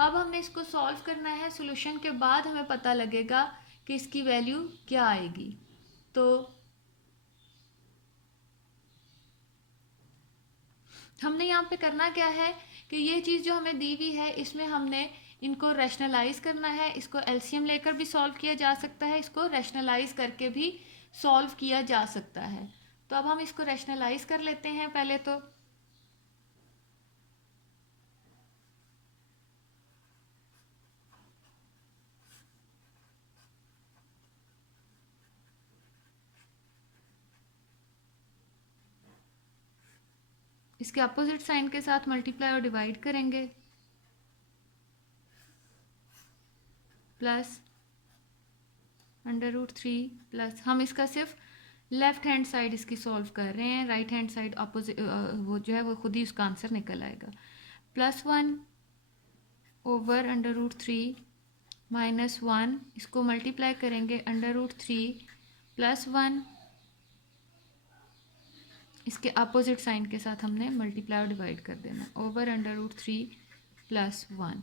अब हमने इसको सॉल्व करना है, सॉल्यूशन के बाद हमें पता लगेगा कि इसकी वैल्यू क्या आएगी। तो हमने यहाँ पे करना क्या है कि ये चीज़ जो हमें दी हुई है इसमें हमने इनको रैशनलाइज करना है। इसको एलसीएम लेकर भी सॉल्व किया जा सकता है, इसको रैशनलाइज करके भी सॉल्व किया जा सकता है। तो अब हम इसको रैशनलाइज कर लेते हैं पहले तो। इसके अपोजिट साइन के साथ मल्टीप्लाई और डिवाइड करेंगे, प्लस √3 प्लस, हम इसका सिर्फ लेफ्ट हैंड साइड इसकी सॉल्व कर रहे हैं, राइट हैंड साइड अपोजिट वो जो है वो खुद ही उसका आंसर निकल आएगा। +1 ओवर √3 माइनस 1, इसको मल्टीप्लाई करेंगे √3 प्लस 1, इसके अपोजिट साइन के साथ हमने मल्टीप्लाई और डिवाइड कर देना, ओवर √3 प्लस 1।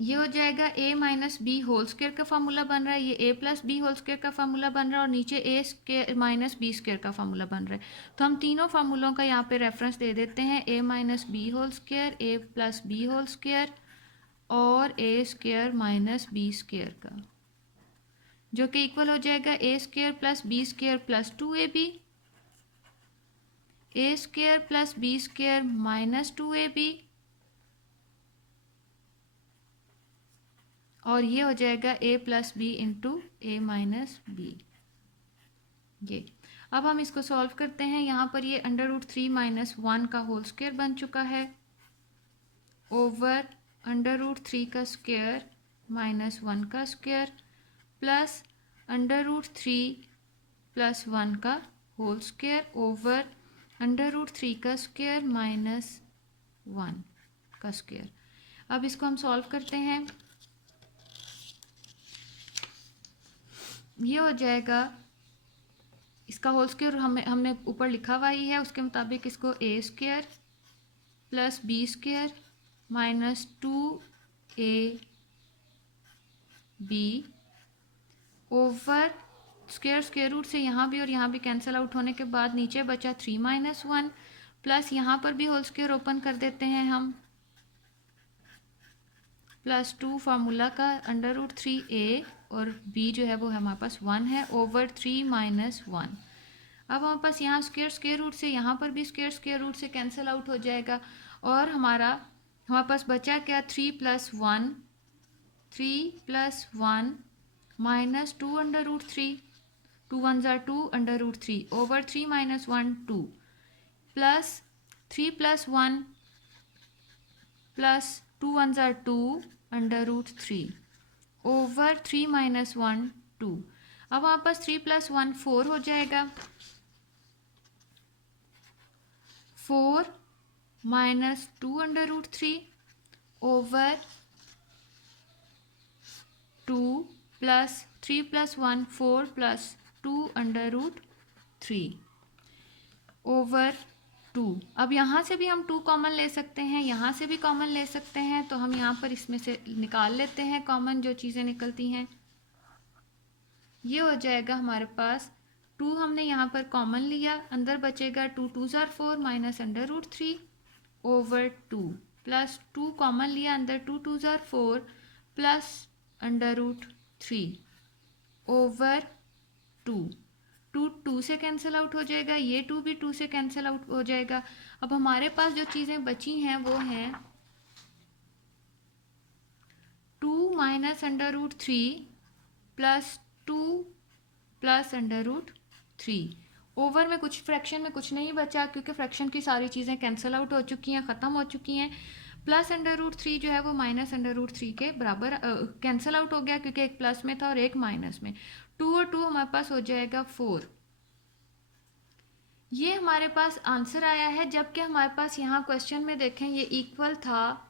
ये हो जाएगा a minus B whole square का फार्मूला बन रहा है, ये a plus B whole square का फार्मूला बन रहा है और नीचे a square minus B square का फार्मूला बन रहा है। तो हम तीनों फार्मूलों का यहाँ पे रेफरेंस दे देते हैं, a minus B whole square, a plus B whole square और a square minus B square का, जो कि इक्वल हो जाएगा a square plus B square plus 2ab, a square plus B square minus 2ab, और ये हो जाएगा a plus B into a minus बी। ये अब हम इसको सॉल्व करते हैं, यहाँ पर ये √3 माइनस 1 का होल स्क्वायर बन चुका है, ओवर √3 का स्क्वायर माइनस 1 का स्क्वायर प्लस √3 प्लस 1 का होल स्क्वायर ओवर √3 का स्क्वायर माइनस 1 का स्क्वायर। अब इसको हम सॉल्व करते हैं, ये हो जाएगा, इसका होल स्क्वायर हमने ऊपर लिखा हुआ ही है, उसके मुताबिक इसको a square plus B square minus 2ab B over square root से यहाँ भी और यहाँ भी कैंसिल आउट होने के बाद नीचे बचा 3 - 1 प्लस यहाँ पर भी होल स्क्वायर ओपन कर देते हैं हम, +2 फार्मूला का √3a और b जो है वो हमारे पास 1 है ओवर 3 - 1। अब हमारे पास यहाँ स्क्वायर रूट से यहाँ पर भी स्क्वायर रूट से कैंसिल आउट हो जाएगा और हमारे पास बचा क्या 3 + 1 -2 √3, 2 1 = 2 √3 ओवर 3 - 1 2 प्लस 3 + 1 प्लस 2 1 = 2 √3 ओवर 3 - 1 2। अब हमारे पास 3 + 1 4 हो जाएगा, 4 - 2 √3 ओवर 2 प्लस 3 + 1 4 प्लस 2 √3 ओवर 2। अब यहाँ से भी हम 2 कॉमन ले सकते हैं, यहाँ से भी कॉमन ले सकते हैं, तो हम यहाँ पर इसमें से निकाल लेते हैं कॉमन जो चीज़ें निकलती हैं। ये हो जाएगा हमारे पास 2 हमने यहाँ पर कॉमन लिया, अंदर बचेगा 2 2 * 4 माइनस √3 ओवर 2 प्लस 2 कॉमन लिया, अंदर 2 2 * 4 प्लस √3 ओवर 2 2 2 से कैंसिल आउट हो जाएगा, ये 2 भी 2 से कैंसिल आउट हो जाएगा। अब हमारे पास जो चीज़ें बची हैं वो हैं 2 - √3 प्लस 2 प्लस √3 ओवर में कुछ फ्रैक्शन में कुछ नहीं बचा क्योंकि फ्रैक्शन की सारी चीज़ें कैंसिल आउट हो चुकी हैं, ख़त्म हो चुकी हैं। प्लस √3 जो है वो माइनस √3 के बराबर कैंसिल आउट हो गया क्योंकि एक प्लस में था और एक माइनस में। 2 और 2 हमारे पास हो जाएगा 4। ये हमारे पास आंसर आया है, जबकि हमारे पास यहाँ क्वेश्चन में देखें ये इक्वल था,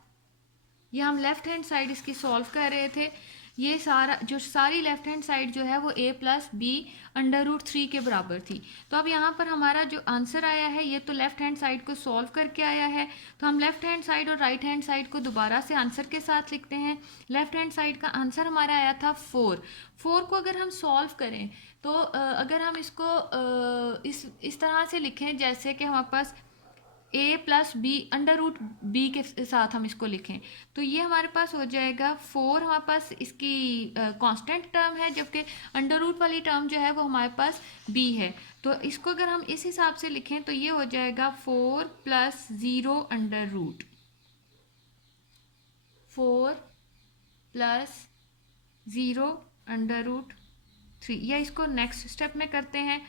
ये हम लेफ्ट हैंड साइड इसकी सॉल्व कर रहे थे। ये सारी लेफ्ट हैंड साइड जो है वो a + b √3 के बराबर थी। तो अब यहाँ पर हमारा जो आंसर आया है ये तो लेफ्ट हैंड साइड को सॉल्व करके आया है, तो हम लेफ्ट हैंड साइड और राइट हैंड साइड को दोबारा से आंसर के साथ लिखते हैं। लेफ्ट हैंड साइड का आंसर हमारा आया था 4 को अगर हम सॉल्व करें तो अगर हम इसको इस तरह से लिखें जैसे कि हमारे पास a + b √b के साथ हम इसको लिखें तो ये हमारे पास हो जाएगा 4, हमारे पास इसकी कांस्टेंट टर्म है, जबकि √ वाली टर्म जो है वो हमारे पास b है। तो इसको अगर हम इस हिसाब से लिखें तो ये हो जाएगा 4 + 0 √ 4 + 0 √3, या इसको नेक्स्ट स्टेप में करते हैं।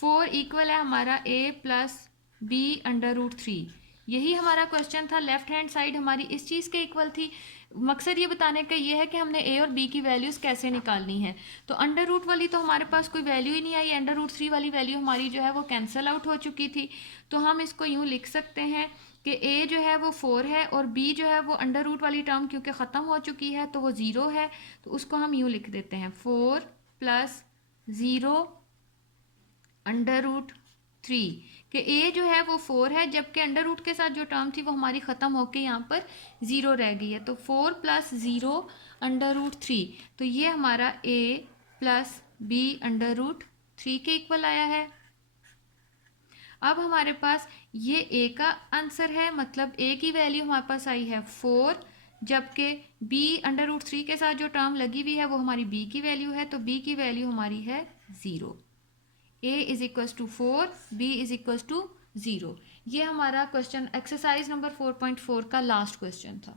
4 इक्वल है हमारा a + b √3। यही हमारा क्वेश्चन था, लेफ्ट हैंड साइड हमारी इस चीज़ के इक्वल थी। मकसद ये बताने का ये है कि हमने a और b की वैल्यूज़ कैसे निकालनी है। तो √ वाली तो हमारे पास कोई वैल्यू ही नहीं आई, √3 वाली वैल्यू हमारी जो है वो कैंसिल आउट हो चुकी थी। तो हम इसको यूँ लिख सकते हैं कि a जो है वो 4 है और b जो है वो √ वाली टर्म क्योंकि ख़त्म हो चुकी है तो वो 0 है, तो उसको हम यूँ लिख देते हैं 4 + 0 √3 कि a जो है वो 4 है, जबकि √ के साथ जो टर्म थी वो हमारी ख़त्म होके यहाँ पर 0 रह गई है। तो 4 + 0 √3, तो ये हमारा a + b √3 के इक्वल आया है। अब हमारे पास ये a का आंसर है, मतलब a की वैल्यू हमारे पास आई है 4, जबकि b √3 के साथ जो टर्म लगी हुई है वो हमारी b की वैल्यू है, तो b की वैल्यू हमारी है 0। a = 4, b = 0। ये हमारा क्वेश्चन एक्सरसाइज नंबर 4.4 का लास्ट क्वेश्चन था।